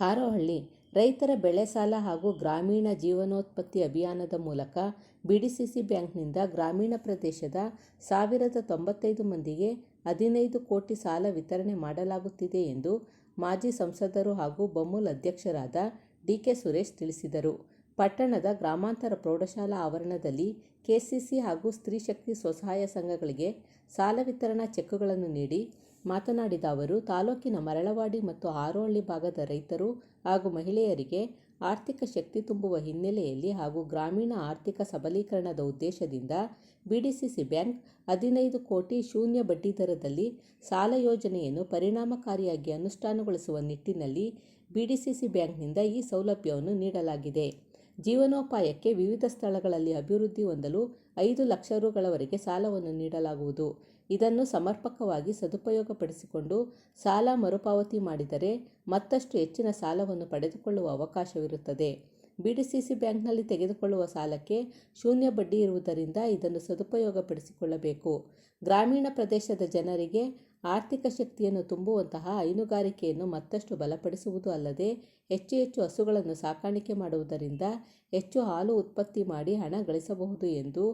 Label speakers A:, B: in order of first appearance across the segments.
A: ಹಾರೋಹಳ್ಳಿ ರೈತರ ಬೆಳೆ ಸಾಲ ಹಾಗೂ ಗ್ರಾಮೀಣ ಜೀವನೋತ್ಪತ್ತಿ ಅಭಿಯಾನದ ಮೂಲಕ ಬಿಡಿಸಿಸಿ ಬ್ಯಾಂಕ್ನಿಂದ ಗ್ರಾಮೀಣ ಪ್ರದೇಶದ ಸಾವಿರದ ತೊಂಬತ್ತೈದು ಮಂದಿಗೆ ಹದಿನೈದು ಕೋಟಿ ಸಾಲ ವಿತರಣೆ ಮಾಡಲಾಗುತ್ತಿದೆ ಎಂದು ಮಾಜಿ ಸಂಸದರು ಹಾಗೂ ಬಮೂಲ್ ಅಧ್ಯಕ್ಷರಾದ ಡಿಕೆ ಸುರೇಶ್ ತಿಳಿಸಿದರು. ಪಟ್ಟಣದ ಗ್ರಾಮಾಂತರ ಪ್ರೌಢಶಾಲಾ ಆವರಣದಲ್ಲಿ ಕೆಸಿಸಿ ಹಾಗೂ ಸ್ತ್ರೀಶಕ್ತಿ ಸ್ವಸಹಾಯ ಸಂಘಗಳಿಗೆ ಸಾಲ ವಿತರಣಾ ಚೆಕ್ಗಳನ್ನು ನೀಡಿ ಮಾತನಾಡಿದ ಅವರು, ತಾಲೂಕಿನ ಮರಳವಾಡಿ ಮತ್ತು ಹಾರೋಹಳ್ಳಿ ಭಾಗದ ರೈತರು ಹಾಗೂ ಮಹಿಳೆಯರಿಗೆ ಆರ್ಥಿಕ ಶಕ್ತಿ ತುಂಬುವ ಹಿನ್ನೆಲೆಯಲ್ಲಿ ಹಾಗೂ ಗ್ರಾಮೀಣ ಆರ್ಥಿಕ ಸಬಲೀಕರಣದ ಉದ್ದೇಶದಿಂದ ಬಿಡಿಸಿಸಿ ಬ್ಯಾಂಕ್ ಹದಿನೈದು ಕೋಟಿ ಶೂನ್ಯ ಬಡ್ಡಿದರದಲ್ಲಿ ಸಾಲ ಯೋಜನೆಯನ್ನು ಪರಿಣಾಮಕಾರಿಯಾಗಿ ಅನುಷ್ಠಾನಗೊಳಿಸುವ ನಿಟ್ಟಿನಲ್ಲಿ ಬಿಡಿಸಿಸಿ ಬ್ಯಾಂಕ್ನಿಂದ ಈ ಸೌಲಭ್ಯವನ್ನು ನೀಡಲಾಗಿದೆ. ಜೀವನೋಪಾಯಕ್ಕೆ ವಿವಿಧ ಸ್ಥಳಗಳಲ್ಲಿ ಅಭಿವೃದ್ಧಿ ಹೊಂದಲು ಐದು ಲಕ್ಷ ರುಗಳವರೆಗೆ ಸಾಲವನ್ನು ನೀಡಲಾಗುವುದು. ಇದನ್ನು ಸಮರ್ಪಕವಾಗಿ ಸದುಪಯೋಗಪಡಿಸಿಕೊಂಡು ಸಾಲ ಮರುಪಾವತಿ ಮಾಡಿದರೆ ಮತ್ತಷ್ಟು ಹೆಚ್ಚಿನ ಸಾಲವನ್ನು ಪಡೆದುಕೊಳ್ಳುವ ಅವಕಾಶವಿರುತ್ತದೆ. ಬಿಡಿಸಿಸಿ ಬ್ಯಾಂಕ್ನಲ್ಲಿ ತೆಗೆದುಕೊಳ್ಳುವ ಸಾಲಕ್ಕೆ ಶೂನ್ಯ ಬಡ್ಡಿ ಇರುವುದರಿಂದ ಇದನ್ನು ಸದುಪಯೋಗಪಡಿಸಿಕೊಳ್ಳಬೇಕು. ಗ್ರಾಮೀಣ ಪ್ರದೇಶದ ಜನರಿಗೆ ಆರ್ಥಿಕ ಶಕ್ತಿಯನ್ನು ತುಂಬುವಂತಹ ಹೈನುಗಾರಿಕೆಯನ್ನು ಮತ್ತಷ್ಟು ಬಲಪಡಿಸುವುದು ಅಲ್ಲದೆ ಹೆಚ್ಚು ಹೆಚ್ಚು ಹಸುಗಳನ್ನು ಸಾಕಾಣಿಕೆ ಮಾಡುವುದರಿಂದ ಹೆಚ್ಚು ಹಾಲು ಉತ್ಪತ್ತಿ ಮಾಡಿ ಹಣ ಗಳಿಸಬಹುದು ಎಂದು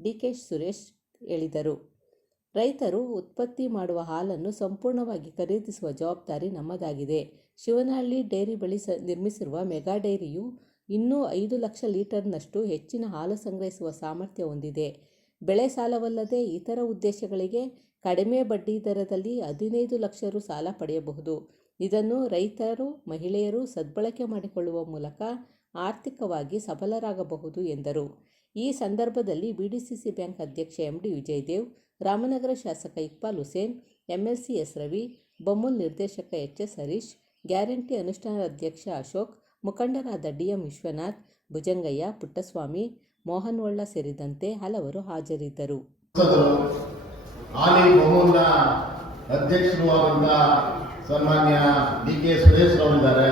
A: ಡಿಕೆ ಸುರೇಶ್ ಹೇಳಿದರು. ರೈತರು ಉತ್ಪತ್ತಿ ಮಾಡುವ ಹಾಲನ್ನು ಸಂಪೂರ್ಣವಾಗಿ ಖರೀದಿಸುವ ಜವಾಬ್ದಾರಿ ನಮ್ಮದಾಗಿದೆ. ಶಿವನಹಳ್ಳಿ ಡೈರಿ ಬಳಿ ನಿರ್ಮಿಸಿರುವ ಮೆಗಾ ಡೈರಿಯು ಇನ್ನೂ ಐದು ಲಕ್ಷ ಲೀಟರ್ನಷ್ಟು ಹೆಚ್ಚಿನ ಹಾಲು ಸಂಗ್ರಹಿಸುವ ಸಾಮರ್ಥ್ಯ ಹೊಂದಿದೆ. ಬೆಳೆ ಸಾಲವಲ್ಲದೆ ಇತರ ಉದ್ದೇಶಗಳಿಗೆ ಕಡಿಮೆ ಬಡ್ಡಿ ದರದಲ್ಲಿ ಹದಿನೈದು ಲಕ್ಷ ರು ಸಾಲ ಪಡೆಯಬಹುದು. ಇದನ್ನು ರೈತರು, ಮಹಿಳೆಯರು ಸದ್ಬಳಕೆ ಮಾಡಿಕೊಳ್ಳುವ ಮೂಲಕ ಆರ್ಥಿಕವಾಗಿ ಸಬಲರಾಗಬಹುದು ಎಂದರು. ಈ ಸಂದರ್ಭದಲ್ಲಿ ಬಿಡಿಸಿಸಿ ಬ್ಯಾಂಕ್ ಅಧ್ಯಕ್ಷ ಎಂ. ಡಿ. ವಿಜಯದೇವ್, ರಾಮನಗರ ಶಾಸಕ ಇಕ್ಬಾಲ್ ಹುಸೇನ್, ಎಂಎಲ್ಸಿ ಎಸ್. ರವಿ, ಬೊಮ್ಮುಲ್ ನಿರ್ದೇಶಕ ಎಚ್. ಎಸ್. ಹರೀಶ್, ಗ್ಯಾರಂಟಿ ಅನುಷ್ಠಾನ ಅಧ್ಯಕ್ಷ ಅಶೋಕ್, ಮುಖಂಡರಾದ ಡಿ. ಎಂ. ವಿಶ್ವನಾಥ್, ಭುಜಂಗಯ್ಯ, ಪುಟ್ಟಸ್ವಾಮಿ, ಮೋಹನ್ ಒಳ್ಳ ಸೇರಿದಂತೆ ಹಲವರು ಹಾಜರಿದ್ದರು.
B: ಹಾಲಿ ಬಮೂಲ್ನ ಅಧ್ಯಕ್ಷರು ಆದಂಥ ಸನ್ಮಾನ್ಯ ಡಿ ಕೆ ಸುರೇಶ್ ಅವರಿದ್ದಾರೆ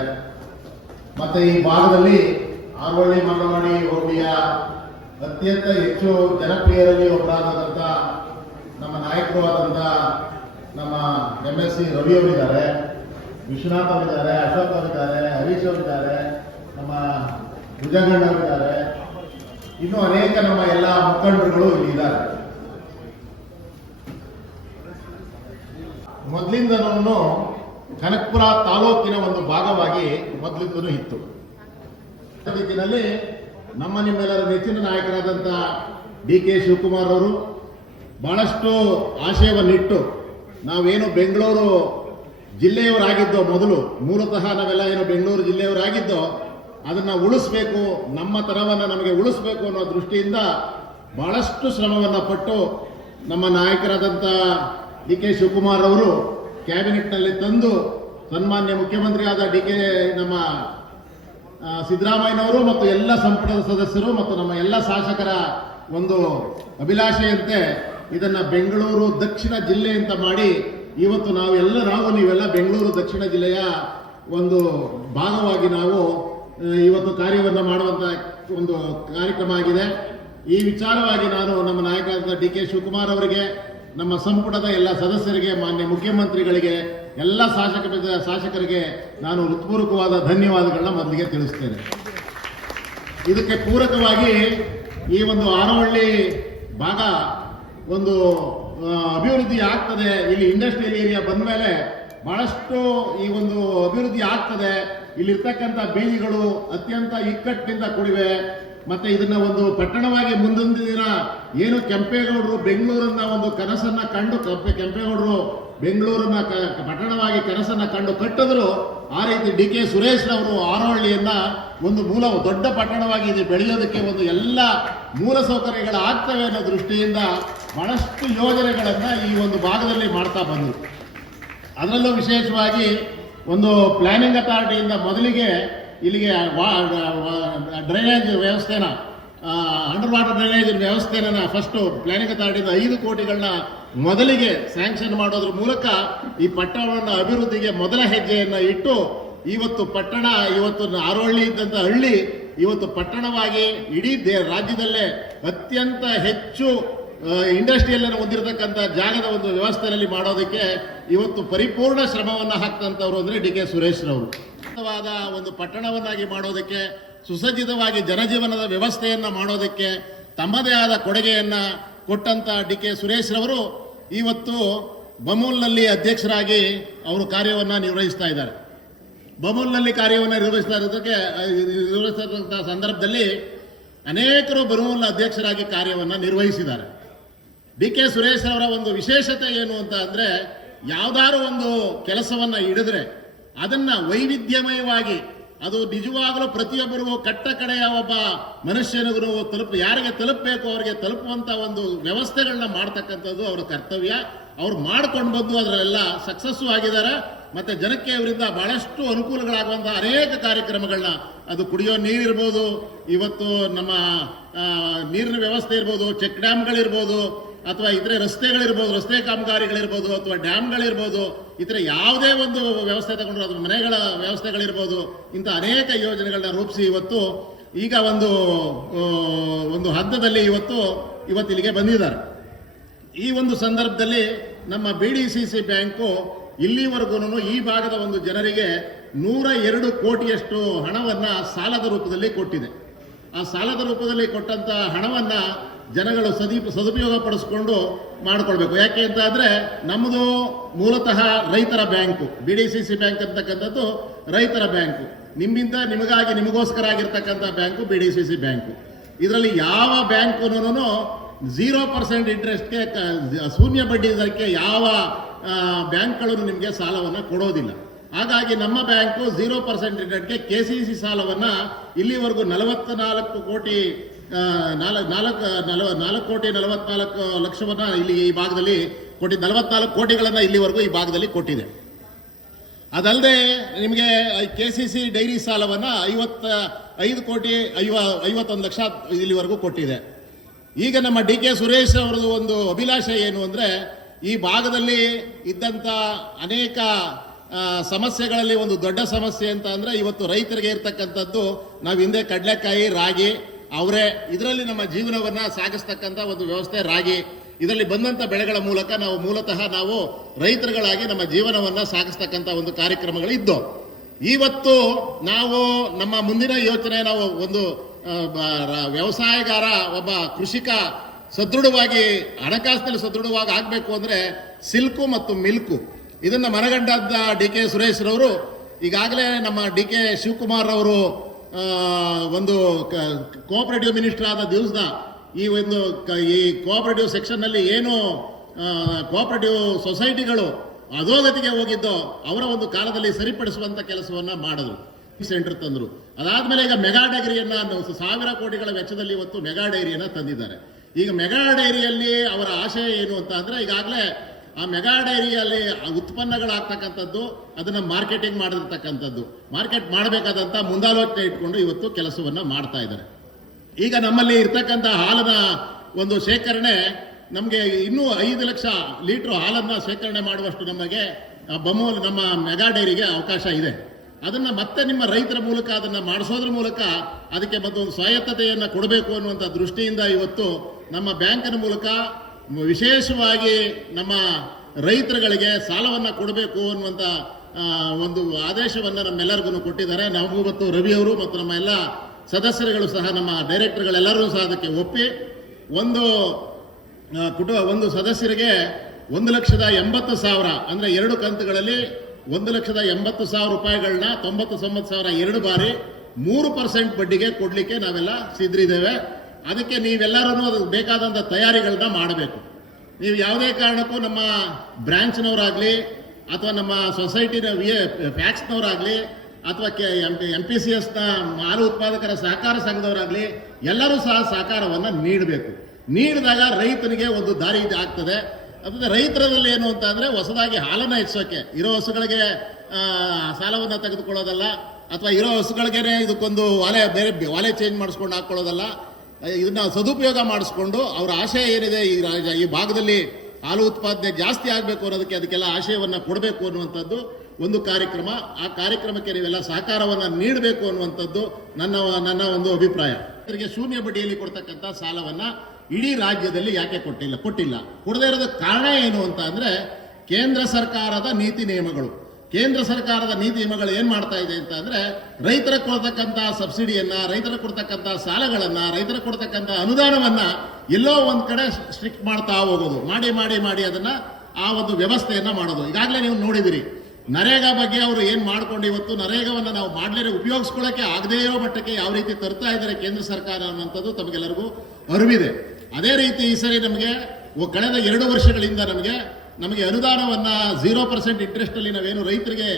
B: ಮತ್ತೆ ಈ ಭಾಗದಲ್ಲಿ ಆರ್ವಳ್ಳಿ ಮಂಗನವಾಡಿ ಹೋಬಳಿಯ ಅತ್ಯಂತ ಹೆಚ್ಚು ಜನಪ್ರಿಯರಲ್ಲಿ ಒಬ್ಬರಾದಂಥ ನಮ್ಮ ನಾಯಕರು ಆದಂಥ ನಮ್ಮ ಎಂ ಎಸ್ ಸಿ ರವಿ ಅವರಿದ್ದಾರೆ. ವಿಶ್ವನಾಥ್ ಅವರಿದ್ದಾರೆ, ಅಶೋಕ್ ಅವರಿದ್ದಾರೆ, ಹರೀಶ್ ಅವರಿದ್ದಾರೆ, ನಮ್ಮ ಭುಜಗಣ್ಣ ಅವರಿದ್ದಾರೆ ಇನ್ನೂ ಅನೇಕ ನಮ್ಮ ಎಲ್ಲ ಮುಖಂಡರುಗಳು ಇಲ್ಲಿ ಇದ್ದಾರೆ. ಮೊದಲಿಂದನೂ ಕನಕಪುರ ತಾಲೂಕಿನ ಒಂದು ಭಾಗವಾಗಿ ಮೊದಲಿಂದನು ಇತ್ತು. ದಿಕ್ಕಿನಲ್ಲಿ ನಮ್ಮ ನಿಮ್ಮೆಲ್ಲರ ನೆಚ್ಚಿನ ನಾಯಕರಾದಂಥ ಡಿ ಕೆ ಶಿವಕುಮಾರ್ ಅವರು ಬಹಳಷ್ಟು ಆಶಯವನ್ನಿಟ್ಟು ನಾವೇನು ಬೆಂಗಳೂರು ಜಿಲ್ಲೆಯವರಾಗಿದ್ದೋ ಮೊದಲು, ಮೂಲತಃ ನಾವೆಲ್ಲ ಏನು ಬೆಂಗಳೂರು ಜಿಲ್ಲೆಯವರಾಗಿದ್ದೋ ಅದನ್ನು ಉಳಿಸ್ಬೇಕು, ನಮ್ಮ ತರವನ್ನು ನಮಗೆ ಉಳಿಸ್ಬೇಕು ಅನ್ನೋ ದೃಷ್ಟಿಯಿಂದ ಬಹಳಷ್ಟು ಶ್ರಮವನ್ನು ಪಟ್ಟು ನಮ್ಮ ನಾಯಕರಾದಂಥ ಡಿ ಕೆ ಶಿವಕುಮಾರ್ ಅವರು ಕ್ಯಾಬಿನೆಟ್ನಲ್ಲಿ ತಂದು ಸನ್ಮಾನ್ಯ ಮುಖ್ಯಮಂತ್ರಿ ಆದ ಡಿ ಕೆ ನಮ್ಮ ಸಿದ್ದರಾಮಯ್ಯನವರು ಮತ್ತು ಎಲ್ಲ ಸಂಪುಟದ ಸದಸ್ಯರು ಮತ್ತು ನಮ್ಮ ಎಲ್ಲ ಶಾಸಕರ ಒಂದು ಅಭಿಲಾಷೆಯಂತೆ ಇದನ್ನ ಬೆಂಗಳೂರು ದಕ್ಷಿಣ ಜಿಲ್ಲೆ ಅಂತ ಮಾಡಿ ಇವತ್ತು ನಾವು ಎಲ್ಲ ನಾವು ನೀವೆಲ್ಲ ಬೆಂಗಳೂರು ದಕ್ಷಿಣ ಜಿಲ್ಲೆಯ ಒಂದು ಭಾಗವಾಗಿ ನಾವು ಇವತ್ತು ಕಾರ್ಯವನ್ನು ಮಾಡುವಂತ ಒಂದು ಕಾರ್ಯಕ್ರಮ ಆಗಿದೆ. ಈ ವಿಚಾರವಾಗಿ ನಾನು ನಮ್ಮ ನಾಯಕರಾದ ಡಿ ಕೆ ಶಿವಕುಮಾರ್ ಅವರಿಗೆ ನಮ್ಮ ಸಂಪುಟದ ಎಲ್ಲ ಸದಸ್ಯರಿಗೆ, ಮಾನ್ಯ ಮುಖ್ಯಮಂತ್ರಿಗಳಿಗೆ, ಎಲ್ಲ ಶಾಸಕ ಶಾಸಕರಿಗೆ ನಾನು ಹೃತ್ಪೂರ್ವಕವಾದ ಧನ್ಯವಾದಗಳನ್ನ ಮೊದಲಿಗೆ ತಿಳಿಸ್ತೇನೆ. ಇದಕ್ಕೆ ಪೂರಕವಾಗಿ ಈ ಒಂದು ಆರವಳ್ಳಿ ಭಾಗ ಒಂದು ಅಭಿವೃದ್ಧಿ ಆಗ್ತದೆ. ಇಲ್ಲಿ ಇಂಡಸ್ಟ್ರಿಯಲ್ ಏರಿಯಾ ಬಂದ ಮೇಲೆ ಬಹಳಷ್ಟು ಈ ಒಂದು ಅಭಿವೃದ್ಧಿ ಆಗ್ತದೆ. ಇಲ್ಲಿರ್ತಕ್ಕಂಥ ಬೀದಿಗಳು ಅತ್ಯಂತ ಇಕ್ಕಟ್ಟಿನಿಂದ ಕೂಡಿವೆ. ಮತ್ತೆ ಇದನ್ನ ಒಂದು ಪಟ್ಟಣವಾಗಿ ಮುಂದೊಂದು ದಿನ ಏನು ಕೆಂಪೇಗೌಡರು ಬೆಂಗಳೂರನ್ನ ಒಂದು ಕನಸನ್ನ ಕಂಡು ಕೆಂಪೆ ಕೆಂಪೇಗೌಡರು ಬೆಂಗಳೂರನ್ನ ಪಟ್ಟಣವಾಗಿ ಕನಸನ್ನ ಕಂಡು ಕಟ್ಟಿದ್ರು, ಆ ರೀತಿ ಡಿ ಕೆ ಸುರೇಶ್ ರವರು ಆರೋಹಳ್ಳಿಯನ್ನ ಒಂದು ಮೂಲ ದೊಡ್ಡ ಪಟ್ಟಣವಾಗಿ ಇದು ಬೆಳೆಯೋದಕ್ಕೆ ಒಂದು ಎಲ್ಲ ಮೂಲ ಸೌಕರ್ಯಗಳು ಆಗ್ತವೆ ಅನ್ನೋ ದೃಷ್ಟಿಯಿಂದ ಬಹಳಷ್ಟು ಯೋಜನೆಗಳನ್ನ ಈ ಒಂದು ಭಾಗದಲ್ಲಿ ಮಾಡ್ತಾ ಬಂದರು. ಅದರಲ್ಲೂ ವಿಶೇಷವಾಗಿ ಒಂದು ಪ್ಲಾನಿಂಗ್ ಅಥಾರಿಟಿಯಿಂದ ಮೊದಲಿಗೆ ಇಲ್ಲಿಗೆ ಡ್ರೈನೇಜ್ ವ್ಯವಸ್ಥೆನ ಅಂಡರ್ ವಾಟರ್ ಡ್ರೈನೇಜ್ ವ್ಯವಸ್ಥೆನ ಫಸ್ಟ್ ಪ್ಲಾನಿಂಗ್ ಅಥಾರಿಟಿಯಿಂದ ಐದು ಕೋಟಿಗಳನ್ನ ಮೊದಲಿಗೆ ಸ್ಯಾಂಕ್ಷನ್ ಮಾಡೋದ್ರ ಮೂಲಕ ಈ ಪಟ್ಟಣವನ್ನು ಅಭಿವೃದ್ಧಿಗೆ ಮೊದಲ ಹೆಜ್ಜೆಯನ್ನ ಇಟ್ಟು ಇವತ್ತು ಪಟ್ಟಣ, ಇವತ್ತು ಆರೋಹಳ್ಳಿ ಇದ್ದಂಥ ಹಳ್ಳಿ ಇವತ್ತು ಪಟ್ಟಣವಾಗಿ ಇಡೀ ದೇ ರಾಜ್ಯದಲ್ಲೇ ಅತ್ಯಂತ ಹೆಚ್ಚು ಇಂಡಸ್ಟ್ರಿಯಲ್ ಹೊಂದಿರತಕ್ಕಂಥ ಜಾಗದ ಒಂದು ವ್ಯವಸ್ಥೆಯಲ್ಲಿ ಮಾಡೋದಕ್ಕೆ ಇವತ್ತು ಪರಿಪೂರ್ಣ ಶ್ರಮವನ್ನು ಹಾಕ್ತಂಥವ್ರು ಅಂದ್ರೆ ಡಿ ಕೆ ಸುರೇಶ್ ರವರು ವಾದ ಒಂದು ಪಟ್ಟಣವನ್ನಾಗಿ ಮಾಡೋದಕ್ಕೆ, ಸುಸಜ್ಜಿತವಾಗಿ ಜನಜೀವನದ ವ್ಯವಸ್ಥೆಯನ್ನ ಮಾಡೋದಕ್ಕೆ, ತಮ್ಮದೇ ಆದ ಕೊಡುಗೆಯನ್ನ ಕೊಟ್ಟಂತ ಡಿ ಕೆ ಸುರೇಶ್ ರವರು ಇವತ್ತು ಬಮೂಲ್ನಲ್ಲಿ ಅಧ್ಯಕ್ಷರಾಗಿ ಅವರು ಕಾರ್ಯವನ್ನು ನಿರ್ವಹಿಸ್ತಾ ಇದ್ದಾರೆ. ಬಮೂಲ್ನಲ್ಲಿ ಕಾರ್ಯವನ್ನು ನಿರ್ವಹಿಸ್ತಾ ಇರೋದಕ್ಕೆ, ನಿರ್ವಹಿಸ್ತಾ ಸಂದರ್ಭದಲ್ಲಿ ಅನೇಕರು ಬಮೂಲ್ನ ಅಧ್ಯಕ್ಷರಾಗಿ ಕಾರ್ಯವನ್ನು ನಿರ್ವಹಿಸಿದ್ದಾರೆ. ಡಿ ಕೆ ಸುರೇಶ್ ಅವರ ಒಂದು ವಿಶೇಷತೆ ಏನು ಅಂತ ಅಂದರೆ, ಯಾವುದಾದ್ರು ಒಂದು ಕೆಲಸವನ್ನು ಹಿಡಿದ್ರೆ ಅದನ್ನ ವೈವಿಧ್ಯಮಯವಾಗಿ, ಅದು ನಿಜವಾಗಲೂ ಪ್ರತಿಯೊಬ್ಬರಿಗೂ ಕಟ್ಟ ಕಡೆಯ ಒಬ್ಬ ಮನುಷ್ಯನಿಗೂ ತಲುಪ, ಯಾರಿಗೆ ತಲುಪಬೇಕು, ಅವರಿಗೆ ತಲುಪುವಂತ ಒಂದು ವ್ಯವಸ್ಥೆಗಳನ್ನ ಮಾಡ್ತಕ್ಕಂಥದ್ದು ಅವರ ಕರ್ತವ್ಯ. ಅವ್ರು ಮಾಡ್ಕೊಂಡು ಬಂದು ಅದರಲ್ಲೆಲ್ಲ ಸಕ್ಸಸ್ಸು ಆಗಿದ್ದಾರೆ ಮತ್ತೆ ಜನಕ್ಕೆ ಇವರಿಂದ ಬಹಳಷ್ಟು ಅನುಕೂಲಗಳಾಗುವಂತಹ ಅನೇಕ ಕಾರ್ಯಕ್ರಮಗಳನ್ನ ಅದು ಕುಡಿಯೋ ನೀರಿರ್ಬೋದು, ಇವತ್ತು ನಮ್ಮ ನೀರಿನ ವ್ಯವಸ್ಥೆ ಇರ್ಬೋದು, ಚೆಕ್ ಡ್ಯಾಮ್ಗಳಿರ್ಬೋದು ಅಥವಾ ಇತರೆ ರಸ್ತೆಗಳಿರ್ಬೋದು, ರಸ್ತೆ ಕಾಮಗಾರಿಗಳಿರ್ಬೋದು, ಅಥವಾ ಡ್ಯಾಮ್ಗಳಿರ್ಬೋದು, ಇತರ ಯಾವುದೇ ಒಂದು ವ್ಯವಸ್ಥೆ ತಗೊಂಡ್ರು ಅದ್ರ ಮನೆಗಳ ವ್ಯವಸ್ಥೆಗಳಿರ್ಬೋದು, ಇಂಥ ಅನೇಕ ಯೋಜನೆಗಳನ್ನ ರೂಪಿಸಿ ಇವತ್ತು ಈಗ ಒಂದು ಒಂದು ಹಂತದಲ್ಲಿ ಇವತ್ತು ಇವತ್ತು ಇಲ್ಲಿಗೆ ಬಂದಿದ್ದಾರೆ. ಈ ಒಂದು ಸಂದರ್ಭದಲ್ಲಿ ನಮ್ಮ B D C C bank ಇಲ್ಲಿವರೆಗೂ ಈ ಭಾಗದ ಒಂದು ಜನರಿಗೆ ನೂರ ಎರಡು ಕೋಟಿಯಷ್ಟು ಹಣವನ್ನ ಸಾಲದ ರೂಪದಲ್ಲಿ ಕೊಟ್ಟಿದೆ. ಆ ಸಾಲದ ರೂಪದಲ್ಲಿ ಕೊಟ್ಟಂತ ಹಣವನ್ನ ಜನಗಳು ಸದಿ ಸದುಪಯೋಗ ಪಡಿಸ್ಕೊಂಡು ಮಾಡ್ಕೊಳ್ಬೇಕು. ಯಾಕೆ ಅಂತ ಆದ್ರೆ ನಮ್ಮದು ಮೂಲತಃ ರೈತರ bank B D C C bank ಅಂತಕ್ಕಂಥದ್ದು ರೈತರ ಬ್ಯಾಂಕು. ನಿಮ್ಮಿಂದ ನಿಮಗಾಗಿ ನಿಮಗೋಸ್ಕರ ಆಗಿರ್ತಕ್ಕಂಥ bank B D C C bank. ಇದರಲ್ಲಿ ಯಾವ ಬ್ಯಾಂಕು ಝೀರೋ ಪರ್ಸೆಂಟ್ ಇಂಟ್ರೆಸ್ಟ್ಗೆ ಶೂನ್ಯ ಬಡ್ಡಿ ದರಕ್ಕೆ ಯಾವ ಬ್ಯಾಂಕ್ಗಳು ನಿಮಗೆ ಸಾಲವನ್ನು ಕೊಡೋದಿಲ್ಲ. ಹಾಗಾಗಿ ನಮ್ಮ ಬ್ಯಾಂಕು ಝೀರೋ ಪರ್ಸೆಂಟ್ ಇಂಟ್ರೆಸ್ಟ್ಗೆ ಕೆ ಸಿ ಸಿ ಸಾಲವನ್ನು ಇಲ್ಲಿವರೆಗೂ ನಲವತ್ತ ನಾಲ್ಕು ಕೋಟಿ ನಾಲ್ಕು ನಾಲ್ಕು, ನಲವ, ನಾಲ್ಕು ಕೋಟಿ ನಲವತ್ನಾಲ್ಕು ಲಕ್ಷವನ್ನು ಇಲ್ಲಿ ಈ ಭಾಗದಲ್ಲಿ ಕೊಟ್ಟಿ, ನಲವತ್ನಾಲ್ಕು ಕೋಟಿಗಳನ್ನು ಇಲ್ಲಿವರೆಗೂ ಈ ಭಾಗದಲ್ಲಿ ಕೊಟ್ಟಿದೆ. ಅದಲ್ಲದೆ ನಿಮಗೆ ಕೆ ಸಿ ಸಿ ಡೈರಿ ಸಾಲವನ್ನ ಐವತ್ತ, ಐದು ಕೋಟಿ ಐವ, ಐವತ್ತೊಂದು ಲಕ್ಷ ಇಲ್ಲಿವರೆಗೂ ಕೊಟ್ಟಿದೆ. ಈಗ ನಮ್ಮ ಡಿ ಕೆ ಸುರೇಶ್ ಅವರದು ಒಂದು ಅಭಿಲಾಷೆ ಏನು ಅಂದ್ರೆ, ಈ ಭಾಗದಲ್ಲಿ ಇದ್ದಂತ ಅನೇಕ ಸಮಸ್ಯೆಗಳಲ್ಲಿ ಒಂದು ದೊಡ್ಡ ಸಮಸ್ಯೆ ಅಂತ ಅಂದರೆ, ಇವತ್ತು ರೈತರಿಗೆ ಇರ್ತಕ್ಕಂಥದ್ದು ನಾವು ಹಿಂದೆ ಕಡಲೆಕಾಯಿ, ರಾಗಿ ಅವರೇ ಇದರಲ್ಲಿ ನಮ್ಮ ಜೀವನವನ್ನ ಸಾಗಿಸ್ತಕ್ಕಂಥ ಒಂದು ವ್ಯವಸ್ಥೆ, ರಾಗಿ. ಇದರಲ್ಲಿ ಬಂದಂತ ಬೆಳೆಗಳ ಮೂಲಕ ನಾವು ಮೂಲತಃ ನಾವು ರೈತರುಗಳಾಗಿ ನಮ್ಮ ಜೀವನವನ್ನ ಸಾಗಿಸ್ತಕ್ಕಂಥ ಒಂದು ಕಾರ್ಯಕ್ರಮಗಳು ಇದ್ದು ಇವತ್ತು ನಾವು ನಮ್ಮ ಮುಂದಿನ ಯೋಚನೆ, ನಾವು ಒಂದು ವ್ಯವಸಾಯಗಾರ ಒಬ್ಬ ಕೃಷಿಕ ಸದೃಢವಾಗಿ, ಹಣಕಾಸಿನಲ್ಲಿ ಸದೃಢವಾಗಿ ಆಗಬೇಕು ಅಂದ್ರೆ ಸಿಲ್ಕು ಮತ್ತು ಮಿಲ್ಕು. ಇದನ್ನ ಮನಗಂಡಾದ ಡಿ ಕೆ ಸುರೇಶ್ ರವರು ಈಗಾಗಲೇ ನಮ್ಮ ಡಿ ಕೆ ಶಿವಕುಮಾರ್ ಅವರು ಒಂದು ಕೋಆಪರೇಟಿವ್ ಮಿನಿಸ್ಟರ್ ಆದ ದಿವಸದ ಈ ಒಂದು ಈ ಕೋಆಪರೇಟಿವ್ ಸೆಕ್ಷನ್ನಲ್ಲಿ ಏನು ಕೋಆಪರೇಟಿವ್ ಸೊಸೈಟಿಗಳು ಅಧೋಗತಿಗೆ ಹೋಗಿದ್ದೋ, ಅವರ ಒಂದು ಕಾಲದಲ್ಲಿ ಸರಿಪಡಿಸುವಂತ ಕೆಲಸವನ್ನ ಮಾಡಿದ್ರು ಸೆಂಟರ್ ತಂದ್ರು. ಅದಾದ್ಮೇಲೆ ಈಗ ಮೆಗಾ ಡೈರಿಯನ್ನ ಸಾವಿರ ಕೋಟಿಗಳ ವೆಚ್ಚದಲ್ಲಿ ಇವತ್ತು ಮೆಗಾ ಡೈರಿಯನ್ನ ತಂದಿದ್ದಾರೆ. ಈಗ ಮೆಗಾ ಡೈರಿಯಲ್ಲಿ ಅವರ ಆಶಯ ಏನು ಅಂತ ಅಂದ್ರೆ ಈಗಾಗಲೇ ಆ ಮೆಗಾ ಡೈರಿಯಲ್ಲಿ ಉತ್ಪನ್ನಗಳಾಗ್ತಕ್ಕಂಥದ್ದು, ಅದನ್ನ ಮಾರ್ಕೆಟಿಂಗ್ ಮಾಡಿರ್ತಕ್ಕಂಥದ್ದು. ಮಾರ್ಕೆಟ್ ಮಾಡಬೇಕಾದಂಥ ಮುಂದಾಲೋಚನೆ ಇಟ್ಕೊಂಡು ಇವತ್ತು ಕೆಲಸವನ್ನ ಮಾಡ್ತಾ ಇದ್ದಾರೆ. ಈಗ ನಮ್ಮಲ್ಲಿ ಇರ್ತಕ್ಕಂಥ ಹಾಲಿನ ಒಂದು ಶೇಖರಣೆ, ನಮಗೆ ಇನ್ನೂ ಐದು ಲಕ್ಷ ಲೀಟರ್ ಹಾಲನ್ನು ಶೇಖರಣೆ ಮಾಡುವಷ್ಟು ನಮಗೆ ಬಮೂಲ್, ನಮ್ಮ ಮೆಗಾ ಡೈರಿಗೆ ಅವಕಾಶ ಇದೆ. ಅದನ್ನ ಮತ್ತೆ ನಿಮ್ಮ ರೈತರ ಮೂಲಕ, ಅದನ್ನ ಮಾಡಿಸೋದ್ರ ಮೂಲಕ ಅದಕ್ಕೆ ಮತ್ತೊಂದು ಸ್ವಾಯತ್ತತೆಯನ್ನು ಕೊಡಬೇಕು ಅನ್ನುವಂಥ ದೃಷ್ಟಿಯಿಂದ ಇವತ್ತು ನಮ್ಮ ಬ್ಯಾಂಕಿನ ಮೂಲಕ ವಿಶೇಷವಾಗಿ ನಮ್ಮ ರೈತರುಗಳಿಗೆ ಸಾಲವನ್ನ ಕೊಡಬೇಕು ಅನ್ನುವಂಥ ಒಂದು ಆದೇಶವನ್ನು ನಮ್ಮೆಲ್ಲರಿಗೂ ಕೊಟ್ಟಿದ್ದಾರೆ. ನಾವು ಮತ್ತು ರವಿ ಅವರು ಮತ್ತು ನಮ್ಮ ಎಲ್ಲ ಸದಸ್ಯರುಗಳು ಸಹ, ನಮ್ಮ ಡೈರೆಕ್ಟರ್ಗಳೆಲ್ಲರೂ ಸಹ ಅದಕ್ಕೆ ಒಪ್ಪಿ, ಒಂದು ಕುಟುಂಬ, ಒಂದು ಸದಸ್ಯರಿಗೆ ಒಂದು ಲಕ್ಷದ ಎಂಬತ್ತು ಸಾವಿರ, ಅಂದ್ರೆ ಎರಡು ಕಂತುಗಳಲ್ಲಿ ಒಂದು ಲಕ್ಷದ ಎಂಬತ್ತು ಸಾವಿರ ರೂಪಾಯಿಗಳನ್ನ ತೊಂಬತ್ತು ತೊಂಬತ್ತು ಸಾವಿರ ಎರಡು ಬಾರಿ ಮೂರು ಪರ್ಸೆಂಟ್ ಬಡ್ಡಿಗೆ ಕೊಡ್ಲಿಕ್ಕೆ ನಾವೆಲ್ಲ ಸಿದ್ರಿದ್ದೇವೆ ಅದಕ್ಕೆ ನೀವೆಲ್ಲರೂ ಅದಕ್ಕೆ ಬೇಕಾದಂಥ ತಯಾರಿಗಳನ್ನ ಮಾಡಬೇಕು. ನೀವು ಯಾವುದೇ ಕಾರಣಕ್ಕೂ ನಮ್ಮ ಬ್ರಾಂಚ್ನವರಾಗಲಿ ಅಥವಾ ನಮ್ಮ ಸೊಸೈಟಿನ ಫ್ಯಾಕ್ಸ್ನವರಾಗಲಿ ಅಥವಾ ಕೆ ಎಂ ಪಿ ಸಿ ಎಸ್ನ ಹಾಲು ಉತ್ಪಾದಕರ ಸಹಕಾರ ಸಂಘದವರಾಗಲಿ ಎಲ್ಲರೂ ಸಹ ಸಹಕಾರವನ್ನು ನೀಡಬೇಕು. ನೀಡಿದಾಗ ರೈತನಿಗೆ ಒಂದು ದಾರಿ ಇದು ಆಗ್ತದೆ ಅದರಿಂದ ರೈತರಲ್ಲಿ ಏನು ಅಂತ ಅಂದರೆ ಹೊಸದಾಗಿ ಹಾಲನ್ನು ಹೆಚ್ಚೋಕ್ಕೆ ಇರೋ ಹಸುಗಳಿಗೆ ಸಾಲವನ್ನು ತೆಗೆದುಕೊಳ್ಳೋದಲ್ಲ, ಅಥವಾ ಇರೋ ಹಸುಗಳಿಗೇನೆ ಇದಕ್ಕೊಂದು ವಾಲೆ ಬೇರೆ ವಾಲೆ ಚೇಂಜ್ ಮಾಡಿಸ್ಕೊಂಡು ಹಾಕೊಳ್ಳೋದಲ್ಲ ಇದನ್ನ ಸದುಪಯೋಗ ಮಾಡಿಸ್ಕೊಂಡು ಅವರ ಆಶಯ ಏನಿದೆ ಈ ಈ ಭಾಗದಲ್ಲಿ ಹಾಲು ಉತ್ಪಾದನೆ ಜಾಸ್ತಿ ಆಗಬೇಕು ಅನ್ನೋದಕ್ಕೆ ಅದಕ್ಕೆಲ್ಲ ಆಶಯವನ್ನು ಕೊಡಬೇಕು ಅನ್ನುವಂಥದ್ದು ಒಂದು ಕಾರ್ಯಕ್ರಮ. ಆ ಕಾರ್ಯಕ್ರಮಕ್ಕೆ ನೀವೆಲ್ಲ ಸಹಕಾರವನ್ನು ನೀಡಬೇಕು ಅನ್ನುವಂಥದ್ದು ನನ್ನ ನನ್ನ ಒಂದು ಅಭಿಪ್ರಾಯ. ರೈತರಿಗೆ ಶೂನ್ಯ ಬಡ್ಡಿಯಲ್ಲಿ ಕೊಡ್ತಕ್ಕಂಥ ಸಾಲವನ್ನು ಇಡೀ ರಾಜ್ಯದಲ್ಲಿ ಯಾಕೆ ಕೊಟ್ಟಿಲ್ಲ? ಕೊಟ್ಟಿಲ್ಲ. ಕೊಡದೇ ಇರೋದಕ್ಕೆ ಕಾರಣ ಏನು ಅಂತ ಅಂದರೆ ಕೇಂದ್ರ ಸರ್ಕಾರದ ನೀತಿ ನಿಯಮಗಳು. ಕೇಂದ್ರ ಸರ್ಕಾರದ ನೀತಿ ನಿಯಮಗಳು ಏನ್ ಮಾಡ್ತಾ ಇದೆ ಅಂತ ಅಂದ್ರೆ ರೈತರ ಕೊಡ್ತಕ್ಕಂತ ಸಬ್ಸಿಡಿಯನ್ನ, ರೈತರ ಕೊಡ್ತಕ್ಕಂತ ಸಾಲಗಳನ್ನ, ರೈತರ ಕೊಡ್ತಕ್ಕಂತ ಅನುದಾನವನ್ನ ಎಲ್ಲೋ ಒಂದ್ ಕಡೆ ಸ್ಟ್ರಿಕ್ಟ್ ಮಾಡ್ತಾ ಹೋಗೋದು. ಮಾಡಿ ಮಾಡಿ ಮಾಡಿ ಅದನ್ನ ಆ ಒಂದು ವ್ಯವಸ್ಥೆಯನ್ನ ಮಾಡೋದು. ಈಗಾಗಲೇ ನೀವು ನೋಡಿದಿರಿ. ನರೇಗಾ ಬಗ್ಗೆ ಅವರು ಏನ್ ಮಾಡ್ಕೊಂಡು ಇವತ್ತು ನರೇಗಾವನ್ನ ನಾವು ಮಾಡ್ಲೇ ಉಪಯೋಗಿಸ್ಕೊಳ್ಳಕ್ಕೆ ಆಗದೇ ಇರೋ ಮಟ್ಟಕ್ಕೆ ಯಾವ ರೀತಿ ತರ್ತಾ ಇದ್ದಾರೆ ಕೇಂದ್ರ ಸರ್ಕಾರ ಅನ್ನುವಂಥದ್ದು ತಮಗೆಲ್ಲರಿಗೂ ಅರಿವಿದೆ. ಅದೇ ರೀತಿ ಈ ಸರಿ ನಮಗೆ ಕಳೆದ ಎರಡು ವರ್ಷಗಳಿಂದ ನಮಗೆ ನಮಗೆ ಅನುದಾನವನ್ನ ಝೀರೋ ಪರ್ಸೆಂಟ್ ಇಂಟ್ರೆಸ್ಟಲ್ಲಿ ನಾವೇನು ರೈತರಿಗೆ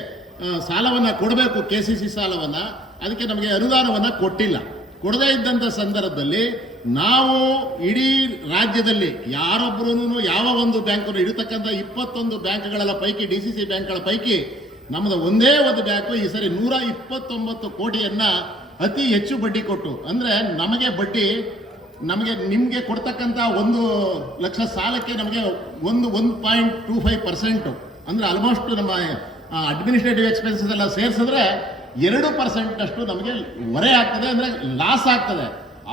B: ಸಾಲವನ್ನು ಕೊಡಬೇಕು ಕೆ ಸಿ ಸಿ ಸಾಲವನ್ನ, ಅದಕ್ಕೆ ನಮಗೆ ಅನುದಾನವನ್ನ ಕೊಟ್ಟಿಲ್ಲ. ಕೊಡದೇ ಇದ್ದಂಥ ಸಂದರ್ಭದಲ್ಲಿ ನಾವು ಇಡೀ ರಾಜ್ಯದಲ್ಲಿ ಯಾರೊಬ್ಬರೂ ಯಾವ ಒಂದು ಬ್ಯಾಂಕನ್ನು ಇಡತಕ್ಕಂಥ ಇಪ್ಪತ್ತೊಂದು ಬ್ಯಾಂಕ್ಗಳ ಪೈಕಿ ಡಿ ಸಿ ಸಿ ಬ್ಯಾಂಕ್ಗಳ ಪೈಕಿ ನಮ್ಮದು ಒಂದೇ ಒಂದು ಬ್ಯಾಂಕು ಈ ಸರಿ ನೂರ ಇಪ್ಪತ್ತೊಂಬತ್ತು ಕೋಟಿಯನ್ನ ಅತಿ ಹೆಚ್ಚು ಬಡ್ಡಿ ಕೊಟ್ಟು. ಅಂದ್ರೆ ನಮಗೆ ಬಡ್ಡಿ ನಮಗೆ, ನಿಮಗೆ ಕೊಡ್ತಕ್ಕಂಥ ಒಂದು ಲಕ್ಷ ಸಾಲಕ್ಕೆ ನಮಗೆ ಒಂದು ಒಂದು ಪಾಯಿಂಟ್ ಟೂ ಫೈವ್ ಪರ್ಸೆಂಟು ಅಂದರೆ ಆಲ್ಮೋಸ್ಟ್ ನಮ್ಮ ಅಡ್ಮಿನಿಸ್ಟ್ರೇಟಿವ್ ಎಕ್ಸ್ಪೆನ್ಸಸ್ ಎಲ್ಲ ಸೇರಿಸಿದ್ರೆ ಎರಡು ಪರ್ಸೆಂಟಷ್ಟು ನಮಗೆ ಹೊರೆ ಆಗ್ತದೆ, ಅಂದರೆ ಲಾಸ್ ಆಗ್ತದೆ.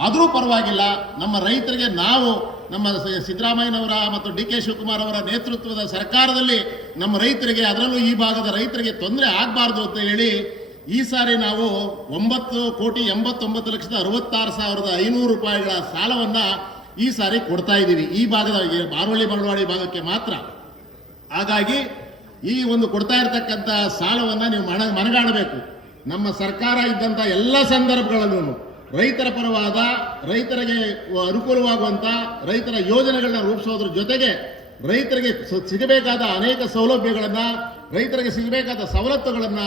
B: ಆದರೂ ಪರವಾಗಿಲ್ಲ, ನಮ್ಮ ರೈತರಿಗೆ ನಾವು, ನಮ್ಮ ಸಿದ್ದರಾಮಯ್ಯನವರ ಮತ್ತು ಡಿ ಕೆ ಶಿವಕುಮಾರ್ ಅವರ ನೇತೃತ್ವದ ಸರ್ಕಾರದಲ್ಲಿ ನಮ್ಮ ರೈತರಿಗೆ, ಅದರಲ್ಲೂ ಈ ಭಾಗದ ರೈತರಿಗೆ ತೊಂದರೆ ಆಗಬಾರ್ದು ಅಂತ ಹೇಳಿ ಈ ಸಾರಿ ನಾವು ಒಂಬತ್ತು ಕೋಟಿ ಎಂಬತ್ತೊಂಬತ್ತು ಲಕ್ಷದ ಅರವತ್ತಾರು ಸಾವಿರದ ಐನೂರು ರೂಪಾಯಿಗಳ ಸಾಲವನ್ನ ಈ ಸಾರಿ ಕೊಡ್ತಾ ಇದ್ದೀವಿ. ಈ ಭಾಗದ ಬಾರವಳ್ಳಿ ಮಾರೋಳಿ ಭಾಗಕ್ಕೆ ಮಾತ್ರ. ಹಾಗಾಗಿ ಈ ಒಂದು ಕೊಡ್ತಾ ಇರತಕ್ಕಂಥ ಸಾಲವನ್ನ ನೀವು ಮನ ಮನಗಾಣಬೇಕು ನಮ್ಮ ಸರ್ಕಾರ ಇದ್ದಂಥ ಎಲ್ಲ ಸಂದರ್ಭಗಳಲ್ಲೂ ರೈತರ ಪರವಾದ, ರೈತರಿಗೆ ಅನುಕೂಲವಾಗುವಂತ, ರೈತರ ಯೋಜನೆಗಳನ್ನ ರೂಪಿಸೋದ್ರ ಜೊತೆಗೆ ರೈತರಿಗೆ ಸಿಗಬೇಕಾದ ಅನೇಕ ಸೌಲಭ್ಯಗಳನ್ನು, ರೈತರಿಗೆ ಸಿಗಬೇಕಾದ ಸವಲತ್ತುಗಳನ್ನ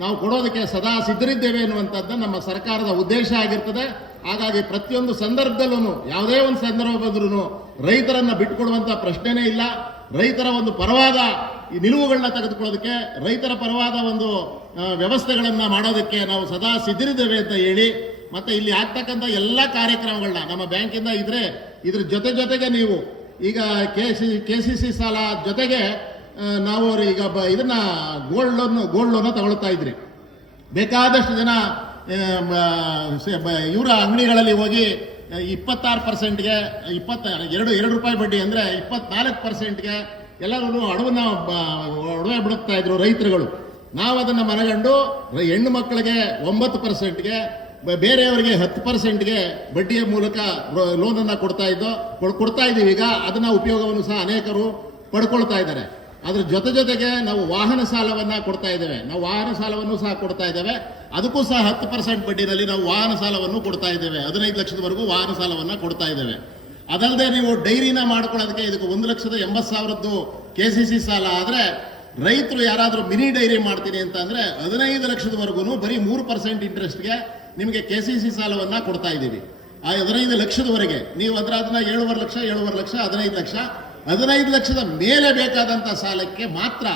B: ನಾವು ಕೊಡೋದಕ್ಕೆ ಸದಾ ಸಿದ್ಧರಿದ್ದೇವೆ ಎನ್ನುವಂಥದ್ದು ನಮ್ಮ ಸರ್ಕಾರದ ಉದ್ದೇಶ ಆಗಿರ್ತದೆ. ಹಾಗಾಗಿ ಪ್ರತಿಯೊಂದು ಸಂದರ್ಭದಲ್ಲೂ ಯಾವುದೇ ಒಂದು ಸಂದರ್ಭ ಬಂದ್ರೂ ರೈತರನ್ನ ಬಿಟ್ಟುಕೊಡುವಂತ ಪ್ರಶ್ನೆನೇ ಇಲ್ಲ. ರೈತರ ಒಂದು ಪರವಾದ ಈ ನಿಲುವುಗಳನ್ನ ತೆಗೆದುಕೊಳ್ಳೋದಕ್ಕೆ, ರೈತರ ಪರವಾದ ಒಂದು ವ್ಯವಸ್ಥೆಗಳನ್ನು ಮಾಡೋದಕ್ಕೆ ನಾವು ಸದಾ ಸಿದ್ಧರಿದ್ದೇವೆ ಅಂತ ಹೇಳಿ, ಮತ್ತೆ ಇಲ್ಲಿ ಆಗ್ತಕ್ಕಂಥ ಎಲ್ಲ ಕಾರ್ಯಕ್ರಮಗಳನ್ನ ನಮ್ಮ ಬ್ಯಾಂಕಿಂದ ಇದ್ರೆ ಇದ್ರ ಜೊತೆ ಜೊತೆಗೆ ನೀವು ಈಗ K C K C C ಸಾಲ ಜೊತೆಗೆ ನಾವು ಈಗ ಇದನ್ನ ಗೋಲ್ಡ್ ಲೋನ್ ಗೋಲ್ಡ್ ಲೋನ್ ತಗೊಳ್ತಾ ಇದ್ರಿ. ಬೇಕಾದಷ್ಟು ಜನ ಇವರ ಅಂಗಡಿಗಳಲ್ಲಿ ಹೋಗಿ ಇಪ್ಪತ್ತಾರು ಪರ್ಸೆಂಟ್ಗೆ, ಇಪ್ಪತ್ತ, ಎರಡು ಎರಡು ರೂಪಾಯಿ ಬಡ್ಡಿ ಅಂದ್ರೆ ಇಪ್ಪತ್ನಾಲ್ಕು ಪರ್ಸೆಂಟ್ಗೆ ಎಲ್ಲರೂ ಹಣವನ್ನು ಒಡವೆ ಬಿಡುತ್ತಾ ಇದ್ರು ರೈತರುಗಳು. ನಾವು ಅದನ್ನ ಮನಗಂಡು ಹೆಣ್ಣು ಮಕ್ಕಳಿಗೆ ಒಂಬತ್ತು ಪರ್ಸೆಂಟ್ಗೆ ಬೇರೆಯವರಿಗೆ ಹತ್ತು ಪರ್ಸೆಂಟ್ಗೆ ಬಡ್ಡಿಯ ಮೂಲಕ ಲೋನನ್ನು ಕೊಡ್ತಾ ಇದ್ದೋ, ಕೊಡ್- ಕೊಡ್ತಾ ಇದ್ದೀವಿ. ಈಗ ಅದನ್ನ ಉಪಯೋಗವನ್ನು ಸಹ ಅನೇಕರು ಪಡ್ಕೊಳ್ತಾ ಇದ್ದಾರೆ. ಅದ್ರ ಜೊತೆ ಜೊತೆಗೆ ನಾವು ವಾಹನ ಸಾಲವನ್ನ ಕೊಡ್ತಾ ಇದ್ದೇವೆ. ನಾವು ವಾಹನ ಸಾಲವನ್ನು ಸಹ ಕೊಡ್ತಾ ಇದ್ದೇವೆ. ಅದಕ್ಕೂ ಸಹ ಹತ್ತು ಪರ್ಸೆಂಟ್ ಬಡ್ಡಿನಲ್ಲಿ ನಾವು ವಾಹನ ಸಾಲವನ್ನು ಕೊಡ್ತಾ ಇದ್ದೇವೆ. ಹದಿನೈದು ಲಕ್ಷದವರೆಗೂ ವಾಹನ ಸಾಲವನ್ನ ಕೊಡ್ತಾ ಇದ್ದೇವೆ. ಅದಲ್ಲದೆ ನೀವು ಡೈರಿನ ಮಾಡ್ಕೊಳ್ಳೋದಕ್ಕೆ ಇದಕ್ಕೆ ಒಂದು ಲಕ್ಷದ ಎಂಬತ್ತು ಸಾವಿರದ್ದು ಕೆ ಸಿ ಸಿ ಸಾಲ ಆದರೆ ರೈತರು ಯಾರಾದರೂ ಮಿನಿ ಡೈರಿ ಮಾಡ್ತೀನಿ ಅಂತ ಅಂದ್ರೆ ಹದಿನೈದು ಲಕ್ಷದವರೆಗೂ ಬರೀ ಮೂರು ಪರ್ಸೆಂಟ್ ಇಂಟ್ರೆಸ್ಟ್ಗೆ ನಿಮಗೆ ಕೆ ಸಿ ಸಿ ಸಾಲವನ್ನ ಕೊಡ್ತಾ ಇದ್ದೀವಿ. ಆ ಹದಿನೈದು ಲಕ್ಷದವರೆಗೆ ನೀವು ಅದರ ಅದನ್ನ ಏಳುವರೆ ಲಕ್ಷ ಏಳುವರೆ ಲಕ್ಷ, ಹದಿನೈದು ಲಕ್ಷ ಹದಿನೈದು ಲಕ್ಷದ ಮೇಲೆ ಬೇಕಾದಂಥ ಸಾಲಕ್ಕೆ ಮಾತ್ರ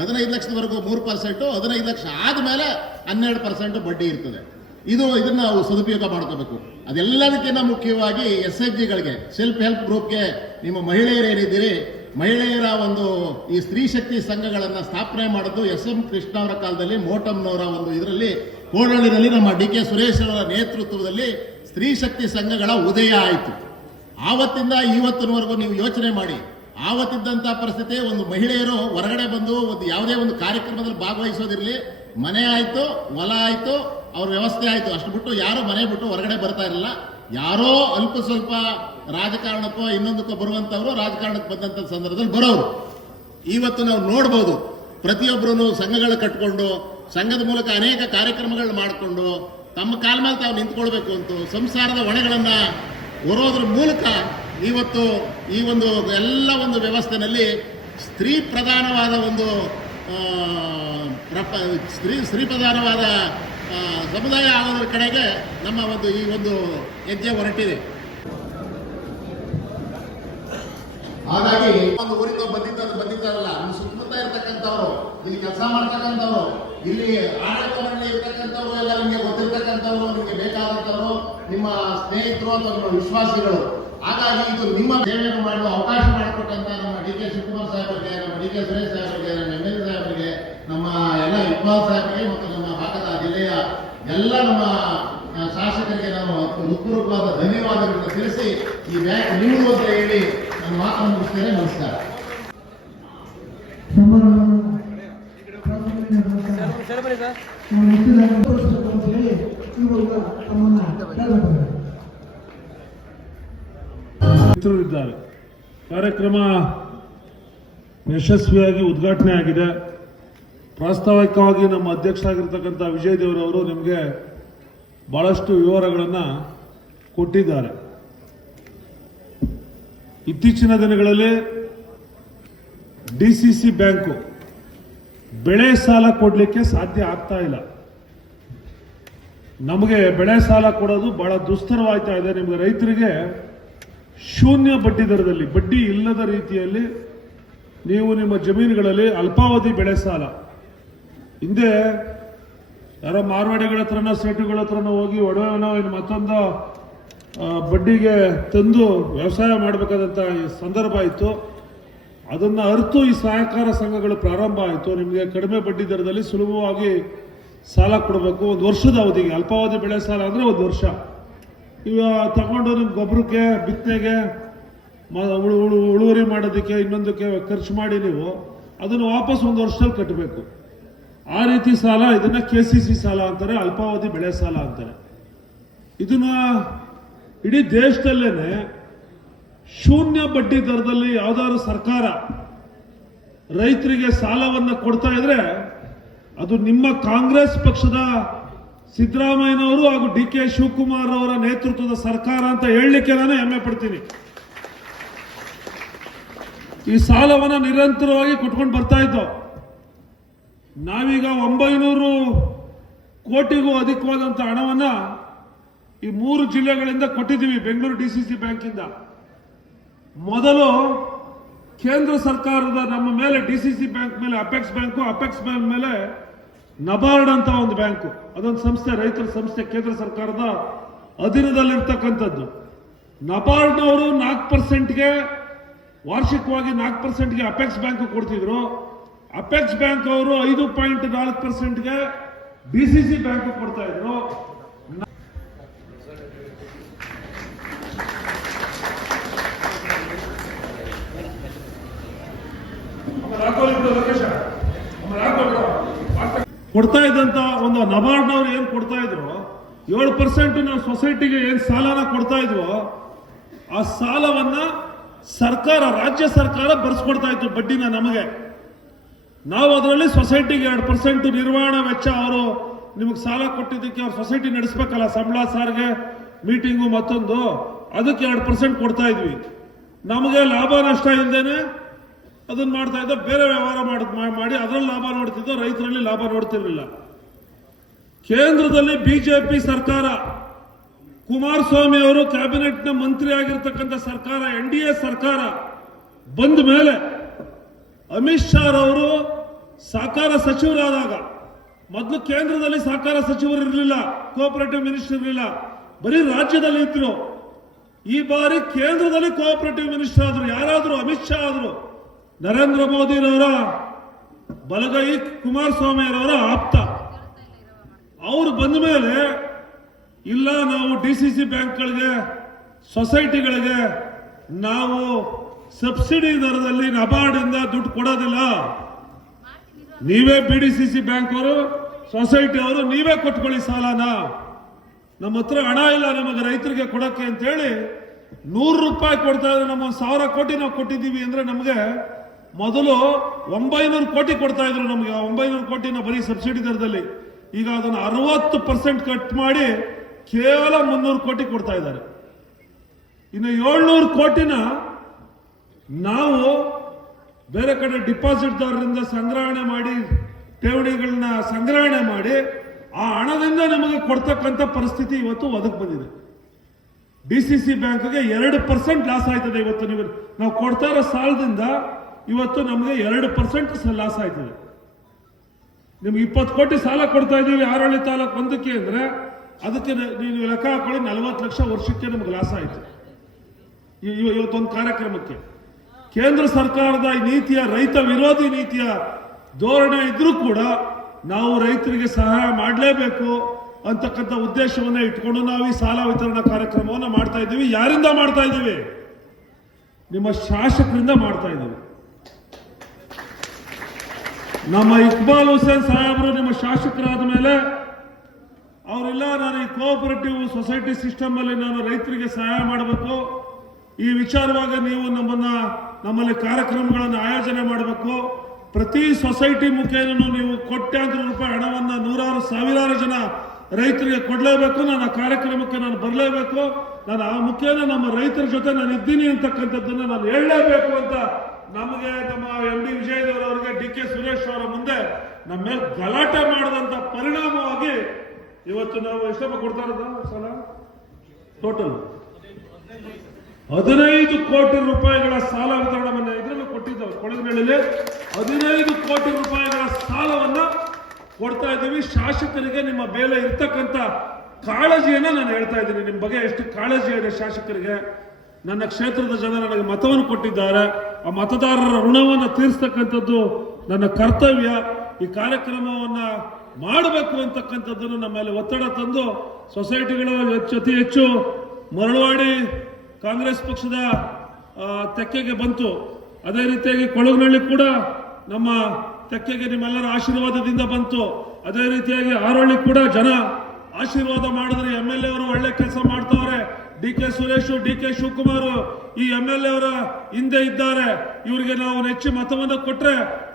B: ಹದಿನೈದು ಲಕ್ಷದವರೆಗೂ ಮೂರು ಪರ್ಸೆಂಟು ಹದಿನೈದು ಲಕ್ಷ ಆದಮೇಲೆ ಹನ್ನೆರಡು ಪರ್ಸೆಂಟ್ ಬಡ್ಡಿ ಇರ್ತದೆ. ಇದು ಇದನ್ನು ನಾವು ಸದುಪಯೋಗ ಮಾಡ್ಕೋಬೇಕು. ಅದೆಲ್ಲದಕ್ಕಿಂತ ಮುಖ್ಯವಾಗಿ ಎಸ್ ಎಚ್ ಜಿಗಳಿಗೆ ಸೆಲ್ಫ್ ಹೆಲ್ಪ್ ಗ್ರೂಪ್ಗೆ ನಿಮ್ಮ ಮಹಿಳೆಯರು ಏನಿದ್ದೀರಿ? ಮಹಿಳೆಯರ ಒಂದು ಈ ಸ್ತ್ರೀ ಶಕ್ತಿ ಸಂಘಗಳನ್ನು ಸ್ಥಾಪನೆ ಮಾಡಿದ್ದು ಎಸ್ ಎಂ ಕೃಷ್ಣ ಅವರ ಕಾಲದಲ್ಲಿ, ಮೋಟಮ್ನವರ ಒಂದು ಇದರಲ್ಲಿ ಕೋಡಳ್ಳಿನಲ್ಲಿ ನಮ್ಮ ಡಿ ಕೆ ಸುರೇಶ್ ಅವರ ನೇತೃತ್ವದಲ್ಲಿ ಸ್ತ್ರೀ ಶಕ್ತಿ ಸಂಘಗಳ ಉದಯ ಆಯಿತು. ಆವತ್ತಿಂದ ಇವತ್ತಿನವರೆಗೂ ನೀವು ಯೋಚನೆ ಮಾಡಿ. ಆವತ್ತಿದ್ದಂಥ ಪರಿಸ್ಥಿತಿ, ಒಂದು ಮಹಿಳೆಯರು ಹೊರಗಡೆ ಬಂದು ಒಂದು ಯಾವುದೇ ಒಂದು ಕಾರ್ಯಕ್ರಮದಲ್ಲಿ ಭಾಗವಹಿಸೋದಿರಲಿ, ಮನೆ ಆಯಿತು, ಹೊಲ ಆಯಿತು, ಅವ್ರ ವ್ಯವಸ್ಥೆ ಆಯಿತು, ಅಷ್ಟು ಬಿಟ್ಟು ಯಾರು ಮನೆ ಬಿಟ್ಟು ಹೊರಗಡೆ ಬರ್ತಾ ಇರಲಿಲ್ಲ ಯಾರೋ ಅಲ್ಪ ಸ್ವಲ್ಪ ರಾಜಕಾರಣಕ್ಕೋ ಇನ್ನೊಂದಕ್ಕೋ ಬರುವಂತವ್ರು ರಾಜಕಾರಣಕ್ಕೆ ಬಂದಂಥ ಸಂದರ್ಭದಲ್ಲಿ ಬರೋರು. ಇವತ್ತು ನಾವು ನೋಡ್ಬೋದು ಪ್ರತಿಯೊಬ್ಬರೂ ಸಂಘಗಳು ಕಟ್ಕೊಂಡು, ಸಂಘದ ಮೂಲಕ ಅನೇಕ ಕಾರ್ಯಕ್ರಮಗಳನ್ನ ಮಾಡಿಕೊಂಡು, ತಮ್ಮ ಕಾಲ ಮೇಲೆ ತಾವು ನಿಂತ್ಕೊಳ್ಬೇಕು ಅಂತ, ಸಂಸಾರದ ಹೊಣೆಗಳನ್ನ ಹೊರೋದ್ರ ಮೂಲಕ ಇವತ್ತು ಈ ಒಂದು ಎಲ್ಲ ಒಂದು ವ್ಯವಸ್ಥೆನಲ್ಲಿ ಸ್ತ್ರೀ ಪ್ರಧಾನವಾದ ಒಂದು ಪ್ರಪ- ಸ್ತ್ರೀ ಸ್ತ್ರೀ ಪ್ರಧಾನವಾದ ಸಮುದಾಯ ಆಗೋದ್ರ ಕಡೆಗೆ ನಮ್ಮ ಒಂದು ಈ ಒಂದು ಹೆಜ್ಜೆ ಹೊರಟಿದೆ. ಹಾಗಾಗಿ ಒಂದು ಊರಿಂದ ಬಂದಿದ್ದ, ಬಂದಿದ್ದಾರಲ್ಲ ಸುತ್ತಮುತ್ತ ಇರ್ತಕ್ಕಂಥವ್ರು, ಇಲ್ಲಿ ಕೆಲಸ ಮಾಡ್ತಕ್ಕಂಥವ್ರು, ಇಲ್ಲಿ ಆಡಳಿತ ಮಂಡಳಿ ಇರ್ತಕ್ಕಂಥವ್ರು ಎಲ್ಲ ನಿಮಗೆ ಗೊತ್ತಿರ್ತಕ್ಕಂಥವ್ರು ನಿಮಗೆ ಬೇಕಾದಂಥವ್ರು ನಿಮ್ಮ ಸ್ನೇಹಿತರು ಅಥವಾ ನಿಮ್ಮ ವಿಶ್ವಾಸಿಗಳು ಹಾಗಾಗಿ ಇದು ನಿಮ್ಮ ಸೇವೆಯನ್ನು ಮಾಡಲು ಅವಕಾಶ ಮಾಡಿಕೊಟ್ಟಂತ ನಮ್ಮ ಡಿ ಕೆ ಶಿವಕುಮಾರ್ ಸಾಹೇಬರಿಗೆ ನಮ್ಮ ಡಿ ಕೆ ಸುರೇಶ್ ಸಾಹೇಬರಿಗೆ ನಮ್ಮ ಎಂ ಎಲ್ ಸಾಹೇಬರಿಗೆ ನಮ್ಮ ಎಲ್ಲ ಇಕ್ಬಾಲ್ ಸಾಹೇಬರಿಗೆ ಮತ್ತು ನಮ್ಮ ಭಾಗದ ಜಿಲ್ಲೆಯ ಎಲ್ಲ ನಮ್ಮ ಶಾಸಕರಿಗೆ ನಾನು ಹೃತ್ಪೂರ್ವಕವಾದ ಧನ್ಯವಾದಗಳನ್ನು ತಿಳಿಸಿ ಈ ಬ್ಯಾಂಕ್ ನೀವು ಅಂತ ಹೇಳಿ ನನ್ನ ಮಾತನ್ನು ಮುಗಿಸ್ತೇನೆ ನಮಸ್ಕಾರ
C: ಸರ್ ಹೇಳಿ ಇವಾಗ
D: ಮಿತ್ರರಿದ್ದಾರೆ ಕಾರ್ಯಕ್ರಮ ಯಶಸ್ವಿಯಾಗಿ ಉದ್ಘಾಟನೆ ಆಗಿದೆ. ಪ್ರಾಸ್ತಾವಿಕವಾಗಿ ನಮ್ಮ ಅಧ್ಯಕ್ಷರಾಗಿರ್ತಕ್ಕಂಥ ವಿಜಯ್ ದೇವರವರು ನಿಮಗೆ ಬಹಳಷ್ಟು ವಿವರಗಳನ್ನು ಕೊಟ್ಟಿದ್ದಾರೆ. ಇತ್ತೀಚಿನ ದಿನಗಳಲ್ಲಿ ಡಿ ಸಿ ಸಿ ಬ್ಯಾಂಕು ಬೆಳೆ ಸಾಲ ಕೊಡಲಿಕ್ಕೆ ಸಾಧ್ಯ ಆಗ್ತಾ ಇಲ್ಲ. ನಮಗೆ ಬೆಳೆ ಸಾಲ ಕೊಡೋದು ಬಹಳ ದುಸ್ತರವಾಗ್ತಾ ಇದೆ. ನಿಮಗೆ ರೈತರಿಗೆ ಶೂನ್ಯ ಬಡ್ಡಿ ದರದಲ್ಲಿ, ಬಡ್ಡಿ ಇಲ್ಲದ ರೀತಿಯಲ್ಲಿ ನೀವು ನಿಮ್ಮ ಜಮೀನುಗಳಲ್ಲಿ ಅಲ್ಪಾವಧಿ ಬೆಳೆ ಸಾಲ. ಹಿಂದೆ ಯಾರೋ ಮಾರ್ವಾಡಿಗಳ ಹತ್ರನೋ, ಸೇಟುಗಳ ಹತ್ರನೋ ಹೋಗಿ ಒಡವೆನೋ ಮತ್ತೊಂದು ಬಡ್ಡಿಗೆ ತಂದು ವ್ಯವಸಾಯ ಮಾಡಬೇಕಾದಂಥ ಸಂದರ್ಭ ಇತ್ತು ಅದನ್ನು ಅರಿತು ಈ ಸಹಕಾರ ಸಂಘಗಳು ಪ್ರಾರಂಭ ಆಯಿತು. ನಿಮಗೆ ಕಡಿಮೆ ಬಡ್ಡಿ ದರದಲ್ಲಿ ಸುಲಭವಾಗಿ ಸಾಲ ಕೊಡಬೇಕು. ಒಂದು ವರ್ಷದ ಅವಧಿಗೆ. ಅಲ್ಪಾವಧಿ ಬೆಳೆ ಸಾಲ ಅಂದರೆ ಒಂದು ವರ್ಷ. ಇವ ತಗೊಂಡು ನಿಮ್ಮ ಗೊಬ್ಬರಕ್ಕೆ ಬಿತ್ತನೆಗೆ ಉಳುವರಿ ಮಾಡೋದಕ್ಕೆ ಇನ್ನೊಂದಕ್ಕೆ ಖರ್ಚು ಮಾಡಿ ನೀವು ಅದನ್ನು ವಾಪಸ್ ಒಂದು ವರ್ಷದಲ್ಲಿ ಕಟ್ಟಬೇಕು. ಆ ರೀತಿ ಸಾಲ, ಇದನ್ನು ಕೆ ಸಿ ಸಿ ಸಾಲ ಅಂತಾರೆ, ಅಲ್ಪಾವಧಿ ಬೆಳೆ ಸಾಲ ಅಂತಾರೆ. ಇದನ್ನ ಇಡೀ ದೇಶದಲ್ಲೇ ಶೂನ್ಯ ಬಡ್ಡಿ ದರದಲ್ಲಿ ಯಾವ್ದಾದ್ರು ಸರ್ಕಾರ ರೈತರಿಗೆ ಸಾಲವನ್ನು ಕೊಡ್ತಾ ಇದ್ರೆ ಅದು ನಿಮ್ಮ ಕಾಂಗ್ರೆಸ್ ಪಕ್ಷದ ಸಿದ್ದರಾಮಯ್ಯನವರು ಹಾಗೂ ಡಿ ಕೆ ಶಿವಕುಮಾರ್ ಅವರ ನೇತೃತ್ವದ ಸರ್ಕಾರ ಅಂತ ಹೇಳಲಿಕ್ಕೆ ನಾನು ಹೆಮ್ಮೆ ಪಡ್ತೀನಿ. ಈ ಸಾಲವನ್ನ ನಿರಂತರವಾಗಿ ಕೊಟ್ಕೊಂಡು ಬರ್ತಾ ಇದ್ದೋ. ನಾವೀಗ ಒಂಬೈನೂರು ಕೋಟಿಗೂ ಅಧಿಕವಾದಂಥ ಹಣವನ್ನ ಈ ಮೂರು ಜಿಲ್ಲೆಗಳಿಂದ ಕೊಟ್ಟಿದ್ದೀವಿ, ಬೆಂಗಳೂರು ಡಿ ಸಿ ಸಿ ಬ್ಯಾಂಕಿಂದ. ಮೊದಲು ಕೇಂದ್ರ ಸರ್ಕಾರದ ನಮ್ಮ ಮೇಲೆ ಡಿ ಸಿ ಸಿ ಬ್ಯಾಂಕ್ ಮೇಲೆ, apex bank, apex bank NABARD NABARD ಅಂತ ಒಂದು ಬ್ಯಾಂಕು ಅದೊಂದು ಸಂಸ್ಥೆ, ರೈತರ ಸಂಸ್ಥೆ, ಕೇಂದ್ರ ಸರ್ಕಾರದ ಅಧೀನದಲ್ಲಿರ್ತಕ್ಕಂಥದ್ದು. ನಬಾರ್ಡ್ನವರು ನಾಲ್ಕು ಪರ್ಸೆಂಟ್ಗೆ ವಾರ್ಷಿಕವಾಗಿ ನಾಲ್ಕು ಪರ್ಸೆಂಟ್ಗೆ ಅಪೆಕ್ಸ್ ಬ್ಯಾಂಕ್ ಕೊಡ್ತಿದ್ರು. ಅಪೆಕ್ಸ್ ಬ್ಯಾಂಕ್ ಅವರು ಐದು ಪಾಯಿಂಟ್ ನಾಲ್ಕು ಪರ್ಸೆಂಟ್ಗೆ ಡಿ ಸಿ ಸಿ ಬ್ಯಾಂಕ್ ಕೊಡ್ತಾ ಇದ್ರು. ಕೊಡ್ತಾ ಇದ್ದಂತ ಒಂದು ನಬಾರ್ಡ್ನವ್ರು ಏನು ಕೊಡ್ತಾ ಇದ್ರು? ಏಳು ಪರ್ಸೆಂಟ್ ನಾವು ಸೊಸೈಟಿಗೆ ಏನು ಸಾಲನ ಕೊಡ್ತಾ ಇದ್ವು, ಆ ಸಾಲವನ್ನ ಸರ್ಕಾರ, ರಾಜ್ಯ ಸರ್ಕಾರ ಬರ್ಸ್ಕೊಡ್ತಾ ಇತ್ತು ಬಡ್ಡಿನ ನಮಗೆ. ನಾವು ಅದರಲ್ಲಿ ಸೊಸೈಟಿಗೆ ಎರಡು ಪರ್ಸೆಂಟ್ ನಿರ್ವಹಣಾ ವೆಚ್ಚ ಅವರು ನಿಮಗೆ ಸಾಲ ಕೊಟ್ಟಿದ್ದಕ್ಕೆ ಅವ್ರು ಸೊಸೈಟಿ ನಡೆಸ್ಬೇಕಲ್ಲ, ಸಂಬಳ ಸಾರಿಗೆ ಮೀಟಿಂಗು ಮತ್ತೊಂದು, ಅದಕ್ಕೆ ಎರಡು ಪರ್ಸೆಂಟ್ ಕೊಡ್ತಾ ಇದ್ವಿ. ನಮಗೆ ಲಾಭ ನಷ್ಟ ಇಲ್ದೇನೆ ಅದನ್ನ ಮಾಡ್ತಾ ಇದ್ದ, ಬೇರೆ ವ್ಯವಹಾರ ಮಾಡ್- ಅದರಲ್ಲಿ ಲಾಭ ನೋಡ್ತಿದ್ದ, ರೈತರಲ್ಲಿ ಲಾಭ ನೋಡ್ತಿರ್ಲಿಲ್ಲ. ಕೇಂದ್ರದಲ್ಲಿ ಬಿಜೆಪಿ ಸರ್ಕಾರ, ಕುಮಾರಸ್ವಾಮಿ ಅವರು ಕ್ಯಾಬಿನೆಟ್ನ ಮಂತ್ರಿ ಆಗಿರ್ತಕ್ಕಂಥ ಸರ್ಕಾರ, ಎನ್ ಡಿ ಎ ಸರ್ಕಾರ ಬಂದ ಮೇಲೆ ಅಮಿತ್ ಶಾ ಅವರು ಸಹಕಾರ ಸಚಿವರಾದಾಗ, ಮೊದಲು ಕೇಂದ್ರದಲ್ಲಿ ಸಹಕಾರ ಸಚಿವರು ಇರಲಿಲ್ಲ ಕೋಆಪರೇಟಿವ್ ಮಿನಿಸ್ಟರ್ ಇರಲಿಲ್ಲ, ಬರೀ ರಾಜ್ಯದಲ್ಲಿ ಇದ್ರು. ಈ ಬಾರಿ ಕೇಂದ್ರದಲ್ಲಿ ಕೋಆಪರೇಟಿವ್ ಮಿನಿಸ್ಟರ್ ಆದ್ರು, ಯಾರಾದರೂ ಅಮಿತ್ ಶಾ ಆದ್ರು ನರೇಂದ್ರ ಮೋದಿರವರ ಬಲಗೈ ಕುಮಾರಸ್ವಾಮಿಯವರ ಆಪ್ತ. ಅವರು ಬಂದ ಮೇಲೆ ಇಲ್ಲ ನಾವು ಡಿ ಸಿ ಸಿ ಬ್ಯಾಂಕ್ಗಳಿಗೆ, ಸೊಸೈಟಿಗಳಿಗೆ ನಾವು ಸಬ್ಸಿಡಿ ದರದಲ್ಲಿ ನಬಾರ್ಡಿಂದ ದುಡ್ಡು ಕೊಡೋದಿಲ್ಲ. ನೀವೇ B D C C bank ಅವರು ಸೊಸೈಟಿ ಅವರು, ನೀವೇ ಕೊಟ್ಕೊಳ್ಳಿ ಸಾಲನ. ನಮ್ಮ ಹತ್ರ ಹಣ ಇಲ್ಲ ನಮಗೆ ರೈತರಿಗೆ ಕೊಡಕ್ಕೆ ಅಂತ ಹೇಳಿ ನೂರು ರೂಪಾಯಿ ಕೊಡ್ತಾ ಇದ್ರೆ ನಮ್ಮ ಸಾವಿರ ಕೋಟಿ ನಾವು ಕೊಟ್ಟಿದ್ದೀವಿ ಅಂದ್ರೆ ನಮಗೆ ಮೊದಲು ಒಂಬೈನೂರು ಕೋಟಿ ಕೊಡ್ತಾ ಇದ್ರು ನಮಗೆ. ಒಂಬೈನೂರು ಕೋಟಿನ ಬರೀ ಸಬ್ಸಿಡಿ ದರದಲ್ಲಿ. ಈಗ ಅದನ್ನು ಅರವತ್ತು ಪರ್ಸೆಂಟ್ ಕಟ್ ಮಾಡಿ ಕೇವಲ ಮುನ್ನೂರು ಕೋಟಿ ಕೊಡ್ತಾ ಇದ್ದಾರೆ. ಇನ್ನು ಏಳ್ನೂರು ಕೋಟಿನ ನಾವು ಬೇರೆ ಕಡೆ ಡಿಪಾಸಿಟ್ದಾರರಿಂದ ಸಂಗ್ರಹಣೆ ಮಾಡಿ, ಠೇವಣಿಗಳನ್ನ ಸಂಗ್ರಹಣೆ ಮಾಡಿ, ಆ ಹಣದಿಂದ ನಮಗೆ ಕೊಡ್ತಕ್ಕಂಥ ಪರಿಸ್ಥಿತಿ ಇವತ್ತು ಒದಗಿ ಬಂದಿದೆ. ಡಿ ಸಿ ಸಿ ಬ್ಯಾಂಕ್ಗೆ ಎರಡು ಪರ್ಸೆಂಟ್ ಲಾಸ್ ಆಯ್ತದೆ ಇವತ್ತು ನೀವು, ನಾವು ಕೊಡ್ತಾ ಇರೋ ಸಾಲದಿಂದ ಇವತ್ತು ನಮಗೆ ಎರಡು ಪರ್ಸೆಂಟ್ ಲಾಸ್ ಆಯ್ತದೆ. ನಿಮ್ಗೆ ಇಪ್ಪತ್ತು ಕೋಟಿ ಸಾಲ ಕೊಡ್ತಾ ಇದ್ದೀವಿ ಆರೋಳಿ ತಾಲೂಕು ಒಂದಕ್ಕೆ ಅಂದ್ರೆ ಅದಕ್ಕೆ ನೀವು ಲೆಕ್ಕ ಹಾಕೊಳ್ಳಿ, ನಲವತ್ತು ಲಕ್ಷ ವರ್ಷಕ್ಕೆ ನಮ್ಗೆ ಲಾಸ್ ಆಯ್ತು. ಇವತ್ತೊಂದು ಕಾರ್ಯಕ್ರಮಕ್ಕೆ. ಕೇಂದ್ರ ಸರ್ಕಾರದ ಈ ನೀತಿಯ, ರೈತ ವಿರೋಧಿ ನೀತಿಯ ಧೋರಣೆ ಇದ್ರೂ ಕೂಡ ನಾವು ರೈತರಿಗೆ ಸಹಾಯ ಮಾಡಲೇಬೇಕು ಅಂತಕ್ಕಂಥ ಉದ್ದೇಶವನ್ನ ಇಟ್ಕೊಂಡು ನಾವು ಈ ಸಾಲ ವಿತರಣಾ ಕಾರ್ಯಕ್ರಮವನ್ನು ಮಾಡ್ತಾ ಇದ್ದೀವಿ ಯಾರಿಂದ ಮಾಡ್ತಾ ಇದ್ದೀವಿ ನಿಮ್ಮ ಶಾಸಕರಿಂದ ಮಾಡ್ತಾ ಇದ್ದೀವಿ ನಮ್ಮ ಇಕ್ಬಾಲ್ ಹುಸೇನ್ ಸಾಹೇಬರು ನಿಮ್ಮ ಶಾಸಕರಾದ ಮೇಲೆ ಅವರೆಲ್ಲ ನಾನು ಈ ಕೋಆಪರೇಟಿವ್ ಸೊಸೈಟಿ ಸಿಸ್ಟಮ್ ಅಲ್ಲಿ ನಾನು ರೈತರಿಗೆ ಸಹಾಯ ಮಾಡಬೇಕು. ಈ ವಿಚಾರವಾಗಿ ನೀವು ನಮ್ಮನ್ನ, ನಮ್ಮಲ್ಲಿ ಕಾರ್ಯಕ್ರಮಗಳನ್ನು ಆಯೋಜನೆ ಮಾಡಬೇಕು. ಪ್ರತಿ ಸೊಸೈಟಿ ಮುಖೇನ ನೀವು ಕೋಟ್ಯಾಂತರ ರೂಪಾಯಿ ಹಣವನ್ನ ನೂರಾರು ಸಾವಿರಾರು ಜನ ರೈತರಿಗೆ ಕೊಡಲೇಬೇಕು. ನನ್ನ ಕಾರ್ಯಕ್ರಮಕ್ಕೆ ನಾನು ಬರಲೇಬೇಕು. ನಾನು ಆ ಮುಖೇನ ನಮ್ಮ ರೈತರ ಜೊತೆ ನಾನು ಇದ್ದೀನಿ ಅಂತಕ್ಕಂಥದ್ದನ್ನ ನಾನು ಹೇಳಲೇಬೇಕು ಅಂತ ನಮಗೆ ನಮ್ಮ ಎಂ ಡಿ ವಿಜಯದೇವರ ಅವರಿಗೆ ಡಿ ಕೆ ಸುರೇಶ್ ಅವರ ಮುಂದೆ ನಮ್ಮ ಮೇಲೆ ಗಲಾಟೆ ಮಾಡಿದಂತ ಪರಿಣಾಮವಾಗಿ ಇವತ್ತು ನಾವು ಎಷ್ಟಪ್ಪ ಕೊಡ್ತಾ ಇರೋದ ಸಾಲ? ಟೋಟಲ್ ಹದಿನೈದು ಕೋಟಿ ರೂಪಾಯಿಗಳ ಸಾಲ ವಿತರಣೆ ಇದ್ರಲ್ಲಿ ಕೊಟ್ಟಿದ್ದಾವೆ. ಮೇಳಲ್ಲಿ ಹದಿನೈದು ಕೋಟಿ ರೂಪಾಯಿಗಳ ಸಾಲವನ್ನ ಕೊಡ್ತಾ ಇದ್ದೀವಿ. ಶಾಸಕರಿಗೆ ನಿಮ್ಮ ಮೇಲೆ ಇರ್ತಕ್ಕಂಥ ಕಾಳಜಿಯನ್ನು ನಾನು ಹೇಳ್ತಾ ಇದ್ದೀನಿ. ನಿಮ್ಮ ಬಗ್ಗೆ ಎಷ್ಟು ಕಾಳಜಿ ಇದೆ ಶಾಸಕರಿಗೆ. ನನ್ನ ಕ್ಷೇತ್ರದ ಜನ ನನಗೆ ಮತವನ್ನು ಕೊಟ್ಟಿದ್ದಾರೆ. ಆ ಮತದಾರರ ಋಣವನ್ನು ತೀರಿಸ್ತಕ್ಕಂಥದ್ದು ನನ್ನ ಕರ್ತವ್ಯ. ಈ ಕಾರ್ಯಕ್ರಮವನ್ನು ಮಾಡಬೇಕು ಅಂತಕ್ಕಂಥದ್ದನ್ನು ನಮ್ಮಲ್ಲಿ ಮೇಲೆ ಒತ್ತಡ ತಂದು ಸೊಸೈಟಿಗಳು ಹೆಚ್ಚು, ಅತಿ ಹೆಚ್ಚು ಮರಳವಾಡಿ ಕಾಂಗ್ರೆಸ್ ಪಕ್ಷದ ತೆಕ್ಕೆಗೆ ಬಂತು. ಅದೇ ರೀತಿಯಾಗಿ ಕೊಳಗನಹಳ್ಳಿ ಕೂಡ ನಮ್ಮ ತೆಕ್ಕೆಗೆ ನಿಮ್ಮೆಲ್ಲರ ಆಶೀರ್ವಾದದಿಂದ ಬಂತು. ಅದೇ ರೀತಿಯಾಗಿ ಆರೋಳಿ ಕೂಡ ಜನ ಆಶೀರ್ವಾದ ಮಾಡಿದ್ರೆ ಎಂ ಎಲ್ ಎ ಅವರು ಒಳ್ಳೆ ಕೆಲಸ ಮಾಡ್ತವ್ರೆ. D K Suresh, D K Shivakumar, ಈ ಎಂ ಎಲ್ ಎ ಅವರ ಹಿಂದೆ ಇದ್ದಾರೆ. ಇವರಿಗೆ ನಾವು ನೆಚ್ಚಿ ಮತವನ್ನ ಕೊಟ್ರೆ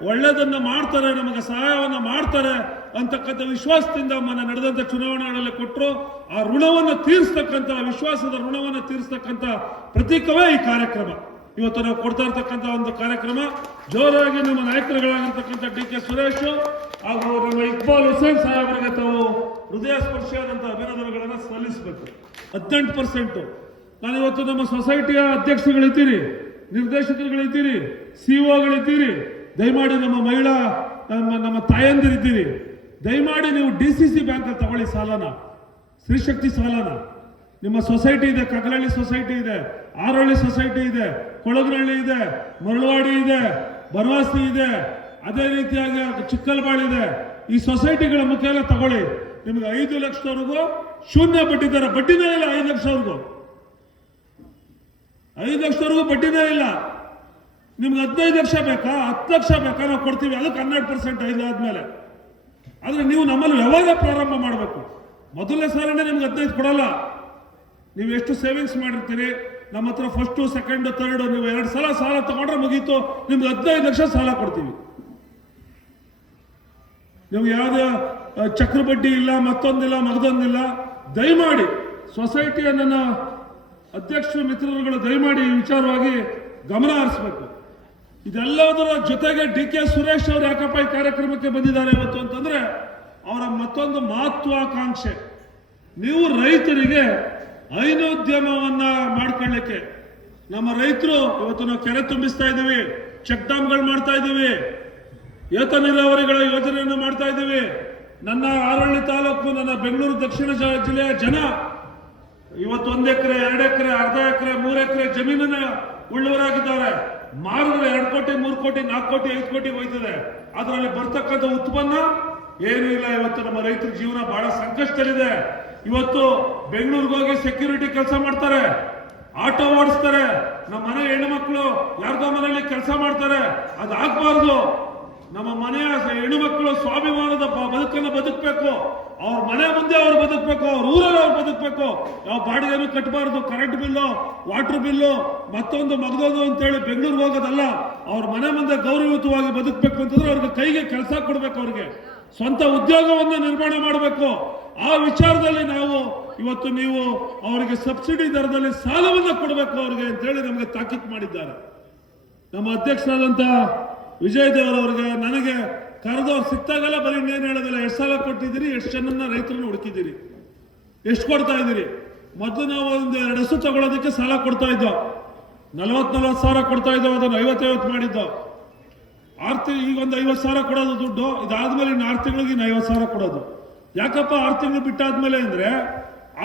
D: ಒಳ್ಳೇದನ್ನ ಮಾಡ್ತಾರೆ, ನಮಗೆ ಸಹಾಯವನ್ನ ಮಾಡ್ತಾರೆ ಅಂತಕ್ಕಂಥ ವಿಶ್ವಾಸದಿಂದ ಮೊನ್ನೆ ನಡೆದಂತ ಚುನಾವಣೆಗಳಲ್ಲಿ ಕೊಟ್ಟರು ಆ ಋಣವನ್ನು ತೀರಿಸ್ತಕ್ಕಂಥ, ವಿಶ್ವಾಸದ ಋಣವನ್ನು ತೀರಿಸ್ತಕ್ಕಂಥ ಪ್ರತೀಕವೇ ಈ ಕಾರ್ಯಕ್ರಮ. ಇವತ್ತು ನಾವು ಕೊಡ್ತಾ ಇರ್ತಕ್ಕಂಥ ಒಂದು ಕಾರ್ಯಕ್ರಮ, ಜೋರಾಗಿ ನಮ್ಮ ನಾಯಕರುಗಳಾಗಿರ್ತಕ್ಕಂಥ ಡಿ ಕೆ ಸುರೇಶ್ ಹಾಗೂ ನಮ್ಮ ಇಕ್ಬಾಲ್ ಹುಸೇನ್ ಸಾಹೇಬರಿಗೆ ತಾವು ಹೃದಯ ಸ್ಪರ್ಶಿಯಾದಂಥ ಅಭಿನಂದನೆಗಳನ್ನು ಸಲ್ಲಿಸಬೇಕು. ಹದಿನೆಂಟು ಪರ್ಸೆಂಟ್ ನಾನು ಇವತ್ತು ನಮ್ಮ ಸೊಸೈಟಿಯ ಅಧ್ಯಕ್ಷರುಗಳಿದ್ದೀರಿ, ನಿರ್ದೇಶಕರುಗಳಿದ್ದೀರಿ ಸಿಒಗಳಿದ್ದೀರಿ ದಯಮಾಡಿ ನಮ್ಮ ಮಹಿಳಾ, ನಮ್ಮ ನಮ್ಮ ತಾಯಂದಿರಿದ್ದೀರಿ. ದಯಮಾಡಿ ನೀವು ಡಿ ಸಿ ಸಿ ಬ್ಯಾಂಕಲ್ಲಿ ತಗೊಳ್ಳಿ ಸಾಲನ, ಸ್ತ್ರೀಶಕ್ತಿ ಸಾಲನ. ನಿಮ್ಮ ಸೊಸೈಟಿ ಇದೆ ಕಗಲಹಳ್ಳಿ ಸೊಸೈಟಿ ಇದೆ, ಆರೋಳ್ಳಿ ಸೊಸೈಟಿ ಇದೆ ಕೊಳಗನಹಳ್ಳಿ ಇದೆ, ಮರಳವಾಡಿ ಇದೆ ಬನವಾಸಿ ಇದೆ. ಅದೇ ರೀತಿಯಾಗಿ ಚಿಕ್ಕಲ್ಬಾಳ್ ಇದೆ. ಈ ಸೊಸೈಟಿಗಳ ಮುಖೇನ ತಗೊಳ್ಳಿ. ನಿಮ್ಗೆ ಐದು ಲಕ್ಷದವರೆಗೂ ಶೂನ್ಯ ಬಡ್ಡಿ ದರ, ಬಡ್ಡಿನೇ ಇಲ್ಲ ಐದು ಲಕ್ಷವರೆಗೂ ಐದು ಲಕ್ಷದವರೆಗೂ ಬಡ್ಡಿನೇ ಇಲ್ಲ. ನಿಮ್ಗೆ ಹದಿನೈದು ಲಕ್ಷ ಬೇಕಾ? ಹತ್ತು ಲಕ್ಷ ಬೇಕಾ? ನಾವು ಕೊಡ್ತೀವಿ. ಅದಕ್ಕೆ ಹನ್ನೆರಡು ಪರ್ಸೆಂಟ್ ಐದು ಆದ್ಮೇಲೆ. ಆದ್ರೆ ನೀವು ನಮ್ಮಲ್ಲಿ ಯಾವಾಗ ಪ್ರಾರಂಭ ಮಾಡಬೇಕು? ಮೊದಲನೇ ಸಾಲನೇ ನಿಮ್ಗೆ ಹದಿನೈದು ಕೊಡಲ್ಲ. ನೀವು ಎಷ್ಟು ಸೇವಿಂಗ್ಸ್ ಮಾಡಿರ್ತೀರಿ? ನಮ್ಮ ಹತ್ರ ಫಸ್ಟು ಸೆಕೆಂಡ್ ಥರ್ಡ್ ನೀವು ಎರಡು ಸಲ ಸಾಲ ತಗೊಂಡ್ರೆ ಮುಗೀತು. ನಿಮ್ಗೆ ಹದಿನೈದು ಲಕ್ಷ ಸಾಲ ಕೊಡ್ತೀವಿ. ನಿಮ್ಗೆ ಯಾವುದೇ ಚಕ್ರಬಡ್ಡಿ ಚಕ್ರ ಬಡ್ಡಿ ಇಲ್ಲ, ಮತ್ತೊಂದಿಲ್ಲ, ಮಗದೊಂದಿಲ್ಲ, ದಯಮಾಡಿ ಸೊಸೈಟಿಯ ನನ್ನ ಅಧ್ಯಕ್ಷ ಮಿತ್ರರುಗಳು ದಯಮಾಡಿ ಈ ವಿಚಾರವಾಗಿ ಗಮನ ಹರಿಸಬೇಕು. ಇದೆಲ್ಲದರ ಜೊತೆಗೆ ಡಿ ಕೆ ಸುರೇಶ್ ಅವರು ಯಾಕಪ್ಪ ಈ ಕಾರ್ಯಕ್ರಮಕ್ಕೆ ಬಂದಿದ್ದಾರೆ ಇವತ್ತು ಅಂತಂದ್ರೆ ಅವರ ಮತ್ತೊಂದು ಮಹತ್ವಾಕಾಂಕ್ಷೆ. ನೀವು ರೈತರಿಗೆ ಹೈನೋದ್ಯಮವನ್ನ ಮಾಡ್ಕೊಳ್ಳಿಕ್ಕೆ. ನಮ್ಮ ರೈತರು ಇವತ್ತು ನಾವು ಕೆರೆ ತುಂಬಿಸ್ತಾ ಇದ್ದೀವಿ ಚೆಕ್ ಡ್ಯಾಮ್ಗಳು ಮಾಡ್ತಾ ಇದ್ದೀವಿ, ಏತ ನೀರಾವರಿಗಳ ಯೋಜನೆಯನ್ನು ಮಾಡ್ತಾ ಇದ್ದೀವಿ. ನನ್ನ ಆರಳ್ಳಿ ತಾಲೂಕು, ನನ್ನ ಬೆಂಗಳೂರು ದಕ್ಷಿಣ ಜಿಲ್ಲೆಯ ಜನ ಇವತ್ತು ಒಂದ್ ಎಕರೆ, ಎರಡು ಎಕರೆ, ಅರ್ಧ ಎಕರೆ, ಮೂರು ಎಕರೆ ಜಮೀನನ್ನ ಉಳ್ಳವರಾಗಿದ್ದಾರೆ. ಮಾರಿದ್ರೆ ಎರಡು ಕೋಟಿ, ಮೂರು ಕೋಟಿ, ನಾಲ್ಕು ಕೋಟಿ, ಐದು ಕೋಟಿ ಹೋಯ್ತದೆ. ಅದರಲ್ಲಿ ಬರ್ತಕ್ಕಂಥ ಉತ್ಪನ್ನ ಏನೂ ಇಲ್ಲ. ಇವತ್ತು ನಮ್ಮ ರೈತರ ಜೀವನ ಬಹಳ ಸಂಕಷ್ಟದಲ್ಲಿದೆ. ಇವತ್ತು ಬೆಂಗಳೂರಿಗೆ ಹೋಗಿ ಸೆಕ್ಯೂರಿಟಿ ಕೆಲಸ ಮಾಡ್ತಾರೆ. ಆಟೋ ಓಡಿಸ್ತಾರೆ. ನಮ್ಮ ಮನೆ ಹೆಣ್ಮಕ್ಳು ಯಾರ್ದೋ ಮನೆಯಲ್ಲಿ ಕೆಲಸ ಮಾಡ್ತಾರೆ. ಅದಾಗಬಾರ್ದು. ನಮ್ಮ ಮನೆಯ ಹೆಣ್ಣುಮಕ್ಕಳು ಸ್ವಾಭಿಮಾನದ ಬ- ಬದುಕನ್ನು ಬದುಕಬೇಕು. ಅವ್ರ ಮನೆ ಮುಂದೆ ಅವ್ರು ಬದುಕಬೇಕು. ಅವ್ರ ಊರಲ್ಲಿ ಅವ್ರು ಬದುಕಬೇಕು. ಯಾವ ಬಾಡಿಗೆನೂ ಕಟ್ಟಬಾರ್ದು ಕರೆಂಟ್ ಬಿಲ್ಲು ವಾಟರ್ ಬಿಲ್ಲು, ಮತ್ತೊಂದು ಮಗದೊಂದು ಅಂತೇಳಿ ಬೆಂಗಳೂರಿಗೆ ಹೋಗೋದಲ್ಲ, ಅವ್ರ ಮನೆ ಮುಂದೆ ಗೌರವಯುತವಾಗಿ ಬದುಕಬೇಕು ಅಂತಂದ್ರೆ ಅವ್ರಿಗೆ ಕೈಗೆ ಕೆಲಸ ಕೊಡಬೇಕು ಅವ್ರಿಗೆ. ಸ್ವಂತ ಉದ್ಯೋಗವನ್ನು ನಿರ್ಮಾಣ ಮಾಡಬೇಕು. ಆ ವಿಚಾರದಲ್ಲಿ ನಾವು ಇವತ್ತು ನೀವು ಅವರಿಗೆ ಸಬ್ಸಿಡಿ ದರದಲ್ಲಿ ಸಾಲವನ್ನು ಕೊಡಬೇಕು ಅವ್ರಿಗೆ ಅಂತೇಳಿ ನಮಗೆ ತಾಕೀತು ಮಾಡಿದ್ದಾರೆ. ನಮ್ಮ ಅಧ್ಯಕ್ಷರಾದಂತ ವಿಜಯ್ ದೇವರವರಿಗೆ ನನಗೆ ಕರೆದವ್ರು ಸಿಕ್ತಾಗಲ್ಲ ಬರೀ ಇನ್ನೇನು ಹೇಳೋದಿಲ್ಲ. ಎಷ್ಟು ಸಾಲ ಕೊಟ್ಟಿದ್ದೀರಿ, ಎಷ್ಟು ಜನನ್ನ ರೈತರನ್ನು ಹುಡುಕಿದ್ದೀರಿ. ಎಷ್ಟು ಕೊಡ್ತಾ ಇದ್ದೀರಿ? ಮೊದಲು ನಾವು ಒಂದು ಎರಡು ಹಸು ತಗೊಳ್ಳೋದಕ್ಕೆ ಸಾಲ ಕೊಡ್ತಾ ಇದ್ದೋ? ನಲವತ್ ನಲವತ್ತು ಸಾವಿರ ಕೊಡ್ತಾ ಇದ್ದೋ? ಅದನ್ನು ಐವತ್ತೈವತ್ತು ಮಾಡಿದ್ದೋ? ಆರು ತಿಂಗಳು ಈಗ ಒಂದು ಐವತ್ತು ಸಾವಿರ ಕೊಡೋದು ದುಡ್ಡು, ಇದಾದ್ಮೇಲೆ ಇನ್ನು ಆರು ತಿಂಗಳಿಗೆ ಇನ್ನು ಐವತ್ತು ಸಾವಿರ ಕೊಡೋದು. ಯಾಕಪ್ಪ ಆರು ತಿಂಗಳು ಬಿಟ್ಟಾದ್ಮೇಲೆ ಅಂದ್ರೆ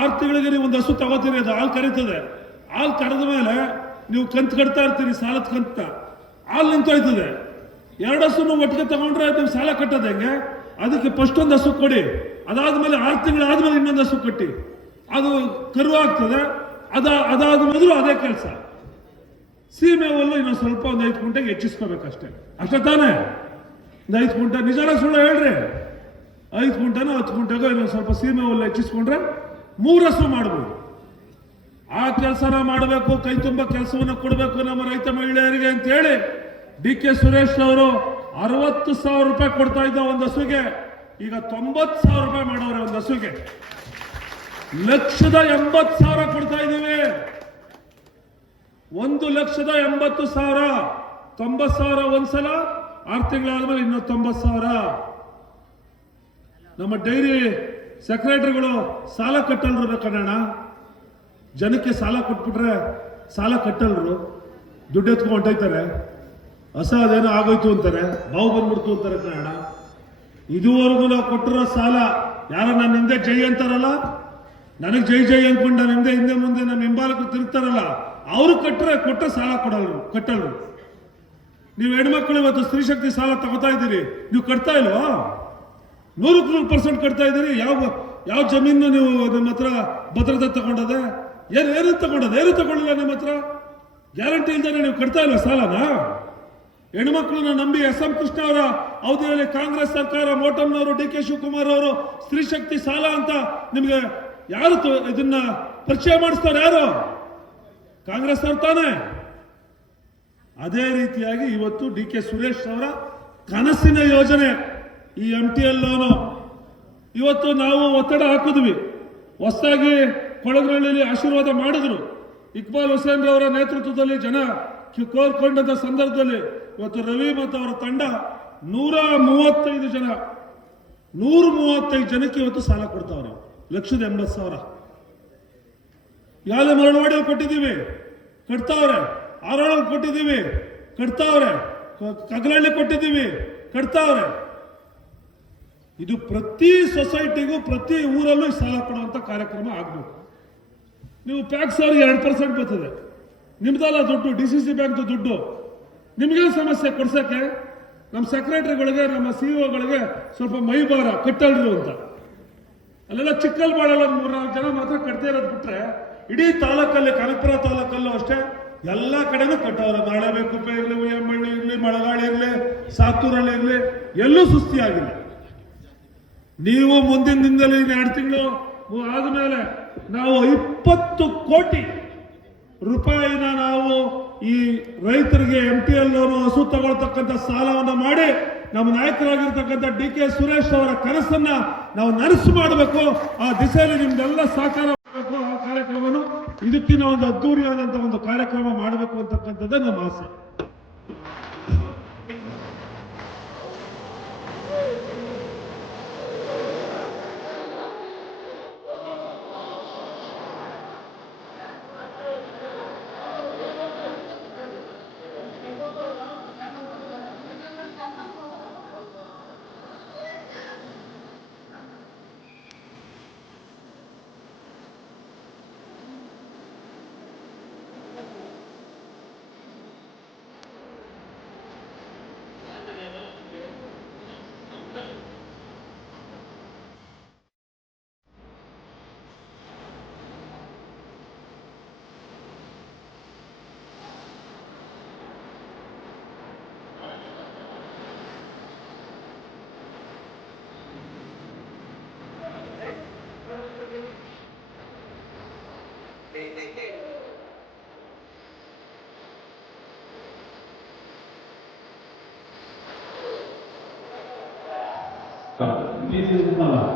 D: ಆರು ತಿಂಗಳಿಗೆ ನೀವು ಒಂದು ಹಸು ತಗೋತೀರಿ, ಅದು ಹಾಲು ಕರೀತದೆ. ಹಾಲು ಕರೆದ ಮೇಲೆ ನೀವು ಕಂತು ಕಟ್ತಾ ಇರ್ತೀರಿ, ಸಾಲದ ಕಂತ. ಹಾಲು ನಿಂತೋಯ್ತದೆ. ಎರಡು ಹಸುನು ಒಟ್ಟಿಗೆ ತಗೊಂಡ್ರೆ ನೀವು ಸಾಲ ಕಟ್ಟೋದು ಹೆಂಗೆ? ಅದಕ್ಕೆ ಫಸ್ಟ್ ಒಂದು ಹಸು ಕೊಡಿ. ಅದಾದ್ಮೇಲೆ ಆರು ತಿಂಗಳು ಆದ್ಮೇಲೆ ಇನ್ನೊಂದು ಹಸು ಕಟ್ಟಿ. ಅದು ಕರು ಆಗ್ತದೆ. ಅದ ಅದಾದ ಮೊದಲು ಅದೇ ಕೆಲಸ. ಸೀಮೆ ಹುಲ್ಲು ಇನ್ನೊಂದು ಸ್ವಲ್ಪ ಒಂದು ಐದು ಗುಂಟೆಗೆ ಹೆಚ್ಚಿಸ್ಕೋಬೇಕಷ್ಟೇ. ಅಷ್ಟೇ ತಾನೇ? ಒಂದು ಐದು ಗುಂಟೆ ನಿಜಾನ ಸುಳ್ಳು ಹೇಳ್ರಿ. ಐದು ಕುಂಟನೋ ಹತ್ತು ಕುಂಟೆಗೋ ಇನ್ನೊಂದು ಸ್ವಲ್ಪ ಸೀಮೆ ಹುಲ್ಲು ಹೆಚ್ಚಿಸ್ಕೊಂಡ್ರೆ ಮೂರಷ್ಟು ಮಾಡ್ಬೋದು. ಆ ಕೆಲಸನ ಮಾಡಬೇಕು, ಕೈ ತುಂಬ ಕೆಲಸವನ್ನು ಕೊಡಬೇಕು ನಮ್ಮ ರೈತ ಮಹಿಳೆಯರಿಗೆ ಅಂತ ಹೇಳಿ ಡಿ ಕೆ ಸುರೇಶ್ ಅವರು ಅರವತ್ತು ಸಾವಿರ ರೂಪಾಯಿ ಕೊಡ್ತಾ ಇದ್ದ ಒಂದು ಹಸುಗೆ. ಈಗ ತೊಂಬತ್ತು ಸಾವಿರ ರೂಪಾಯಿ ಮಾಡೋರೆ ಒಂದು ಹಸುಗೆ. ಲಕ್ಷದ ಎಂಬತ್ತು ಸಾವಿರ ಕೊಡ್ತಾ ಇದ್ದೀವಿ. ಒಂದು ಲಕ್ಷದ ಎಂಬತ್ತು ಸಾವಿರ. ತೊಂಬತ್ತು ಸಾವಿರ ಒಂದ್ಸಲ, ಆರು ತಿಂಗಳಾದ್ಮೇಲೆ ಇನ್ನೂ ತೊಂಬತ್ತು ಸಾವಿರ. ನಮ್ಮ ಡೈರಿ ಸೆಕ್ರೆಟರಿಗಳು ಸಾಲ ಕಟ್ಟಲ್ರು ಕನ್ನಡ? ಜನಕ್ಕೆ ಸಾಲ ಕೊಟ್ಬಿಟ್ರೆ ಸಾಲ ಕಟ್ಟಲ್ರು? ದುಡ್ಡು ಎತ್ಕೊಂಡು ಹೊಂಟೋಯ್ತಾರೆ. ಹೊಸ ಅದೇನೋ ಆಗೋಯ್ತು ಅಂತಾರೆ. ಬಾವು ಬಂದ್ಬಿಡ್ತು ಅಂತಾರೆ ಕನ್ನಡ. ಇದುವರೆಗೂ ನಾವು ಕೊಟ್ಟಿರೋ ಸಾಲ, ಯಾರ ನನ್ನ ಹಿಂದೆ ಜೈ ಅಂತಾರಲ್ಲ? ನನಗೆ ಜೈ ಜೈ ಅನ್ಕೊಂಡ ನನ್ನ ಹಿಂದೆ ಹಿಂದೆ ಮುಂದೆ ನಮ್ಮ ಹಿಂಬಾಲಕರು ತಿರುಗ್ತಾರಲ್ಲ? ಅವರು ಕಟ್ಟರೆ ಕೊಟ್ಟರೆ ಸಾಲ ಕೊಡಲ್ರು, ಕಟ್ಟಲ್ರು. ನೀವು ಹೆಣ್ಮಕ್ಳು ಇವತ್ತು ಸ್ತ್ರೀ ಶಕ್ತಿ ಸಾಲ ತಗೋತಾ ಇದ್ದೀರಿ, ನೀವು ಕಟ್ತಾ ಇಲ್ವಾ? ನೂರಕ್ಕೆ ನೂರು ಪರ್ಸೆಂಟ್ ಕಟ್ತಾ ಇದ್ದೀರಿ, ಯಾವ ಯಾವ ಜಮೀನು ನೀವು ನಿಮ್ಮ ಹತ್ರ ಭದ್ರತೆ ತಗೊಂಡದೆ? ಏನು ಏನು ತಗೊಂಡದೆ? ಏನು ತಗೊಂಡಿಲ್ಲ ನಿಮ್ಮ ಹತ್ರ? ಗ್ಯಾರಂಟಿ ಇಲ್ದಾನೆ ನೀವು ಕಟ್ತಾ ಇಲ್ವಾ ಸಾಲನ? ಹೆಣ್ಮಕ್ಳನ್ನ ನಂಬಿ ಎಸ್ ಎಂ ಕೃಷ್ಣ ಅವರ ಅವಧಿಯಲ್ಲಿ ಕಾಂಗ್ರೆಸ್ ಸರ್ಕಾರ ಮೋಟಮ್ನವರು ಡಿ ಕೆ ಶಿವಕುಮಾರ್ ಅವರು ಸ್ತ್ರೀ ಶಕ್ತಿ ಸಾಲ ಅಂತ ನಿಮಗೆ ಯಾರು ಇದನ್ನ ಪರಿಚಯ ಮಾಡಿಸ್ತಾರೆ ಯಾರು? ಕಾಂಗ್ರೆಸ್ ಅವ್ರು ತಾನೇ? ಅದೇ ರೀತಿಯಾಗಿ ಇವತ್ತು ಡಿ ಕೆ ಸುರೇಶ್ ಅವರ ಕನಸಿನ ಯೋಜನೆ, ಈ ಎಂ ಟಿ ಎಲ್ ಲೋನು ಇವತ್ತು ನಾವು ಒತ್ತಡ ಹಾಕಿದ್ವಿ. ಹೊಸದಾಗಿ ಕೊಳಗರಳ್ಳಿಯಲ್ಲಿ ಆಶೀರ್ವಾದ ಮಾಡಿದ್ರು. ಇಕ್ಬಾಲ್ ಹುಸೇನ್ ಅವರ ನೇತೃತ್ವದಲ್ಲಿ ಜನ ಕೋರ್ಕೊಂಡಂತ ಸಂದರ್ಭದಲ್ಲಿ ಇವತ್ತು ರವಿ ಮತ್ತು ಅವರ ತಂಡ ನೂರ ಮೂವತ್ತೈದು ಜನ ನೂರ ಮೂವತ್ತೈದು ಜನಕ್ಕೆ ಇವತ್ತು ಸಾಲ ಕೊಡ್ತಾವ್ರೆ. ಲಕ್ಷದ ಎಂಬತ್ತು ಸಾವಿರ. ಯಾವ್ದೇ ಮರಳವಾಡಿ ಕೊಟ್ಟಿದ್ದೀವಿ. ಕಟ್ತಾವ್ರೆ ಆರೋಳ ಕೊಟ್ಟಿದ್ದೀವಿ. ಕಟ್ತಾವ್ರೆ ಕಗಲಹಳ್ಳಿ ಕೊಟ್ಟಿದ್ದೀವಿ. ಕಟ್ತಾವ್ರೆ. ಇದು ಪ್ರತಿ ಸೊಸೈಟಿಗೂ, ಪ್ರತಿ ಊರಲ್ಲೂ ಸಾಲ ಕೊಡುವಂಥ ಕಾರ್ಯಕ್ರಮ ಆಗಬೇಕು. ನೀವು ಪ್ಯಾಕ್ಸ್ ಅವ್ರಿಗೆ ಎರಡು ಪರ್ಸೆಂಟ್ ಬರ್ತದೆ. ನಿಮ್ದಲ್ಲ ದುಡ್ಡು, ಡಿ ಸಿ ಸಿ ಬ್ಯಾಂಕ್ ದುಡ್ಡು. ನಿಮಗೇನು ಸಮಸ್ಯೆ ಕೊಡ್ಸೋಕ್ಕೆ? ನಮ್ಮ ಸೆಕ್ರೆಟರಿಗಳಿಗೆ, ನಮ್ಮ ಸಿಇಒಗಳಿಗೆ ಸ್ವಲ್ಪ ಮೈ ಭಾರ, ಕಟ್ಟಲ್ರು ಅಂತ. ಅಲ್ಲೆಲ್ಲ ಚಿಕ್ಕಲ್ ಮಾಡಲ್ಲ ಮೂರ್ನಾಲ್ಕು ಜನ ಮಾತ್ರ ಕಟ್ತಾ ಇರೋದು ಬಿಟ್ರೆ ಇಡೀ ತಾಲೂಕಲ್ಲಿ ಕನಕಪುರ ತಾಲೂಕಲ್ಲೂ ಅಷ್ಟೇ ಎಲ್ಲ ಕಡೆನೂ ಕಟ್ಟವ್ರೆ. ಮರಳೆಬೇಕುಪ್ಪೆ ಇರಲಿ, ಉಯ್ಯಂಬಳ್ಳಿ ಇರಲಿ, ಮಳಗಾಳಿ ಇರಲಿ ಸಾತೂರಲ್ಲಿ ಇರಲಿ, ಎಲ್ಲೂ ಸುಸ್ತಿಯಾಗಿಲ್ಲ. ನೀವು ಮುಂದಿನ ದಿನದಲ್ಲಿ ಎರಡು ತಿಂಗಳು ಆದಮೇಲೆ ನಾವು ಇಪ್ಪತ್ತು ಕೋಟಿ ರೂಪಾಯಿನ ನಾವು ಈ ರೈತರಿಗೆ ಎಂ ಟಿ ಎಲ್ ಹಸು ತಗೊಳ್ತಕ್ಕಂಥ ಸಾಲವನ್ನು ಮಾಡಿ ನಮ್ಮ ನಾಯಕರಾಗಿರ್ತಕ್ಕಂಥ ಡಿ ಕೆ ಸುರೇಶ್ ಅವರ ಕನಸನ್ನ ನಾವು ನನಸು ಮಾಡಬೇಕು. ಆ ದಿಸೆಯಲ್ಲಿ ನಿಮ್ದೆಲ್ಲ ಸಹಕಾರ ಮಾಡಬೇಕು ಇದಕ್ಕಿನ್ನ ಒಂದು ಅದ್ದೂರಿಯಾದಂತಹ ಒಂದು ಕಾರ್ಯಕ್ರಮ ಮಾಡಬೇಕು ಅಂತಕ್ಕಂಥದ್ದೇ ನಮ್ಮ ಆಸೆ.
E: Так, місяць на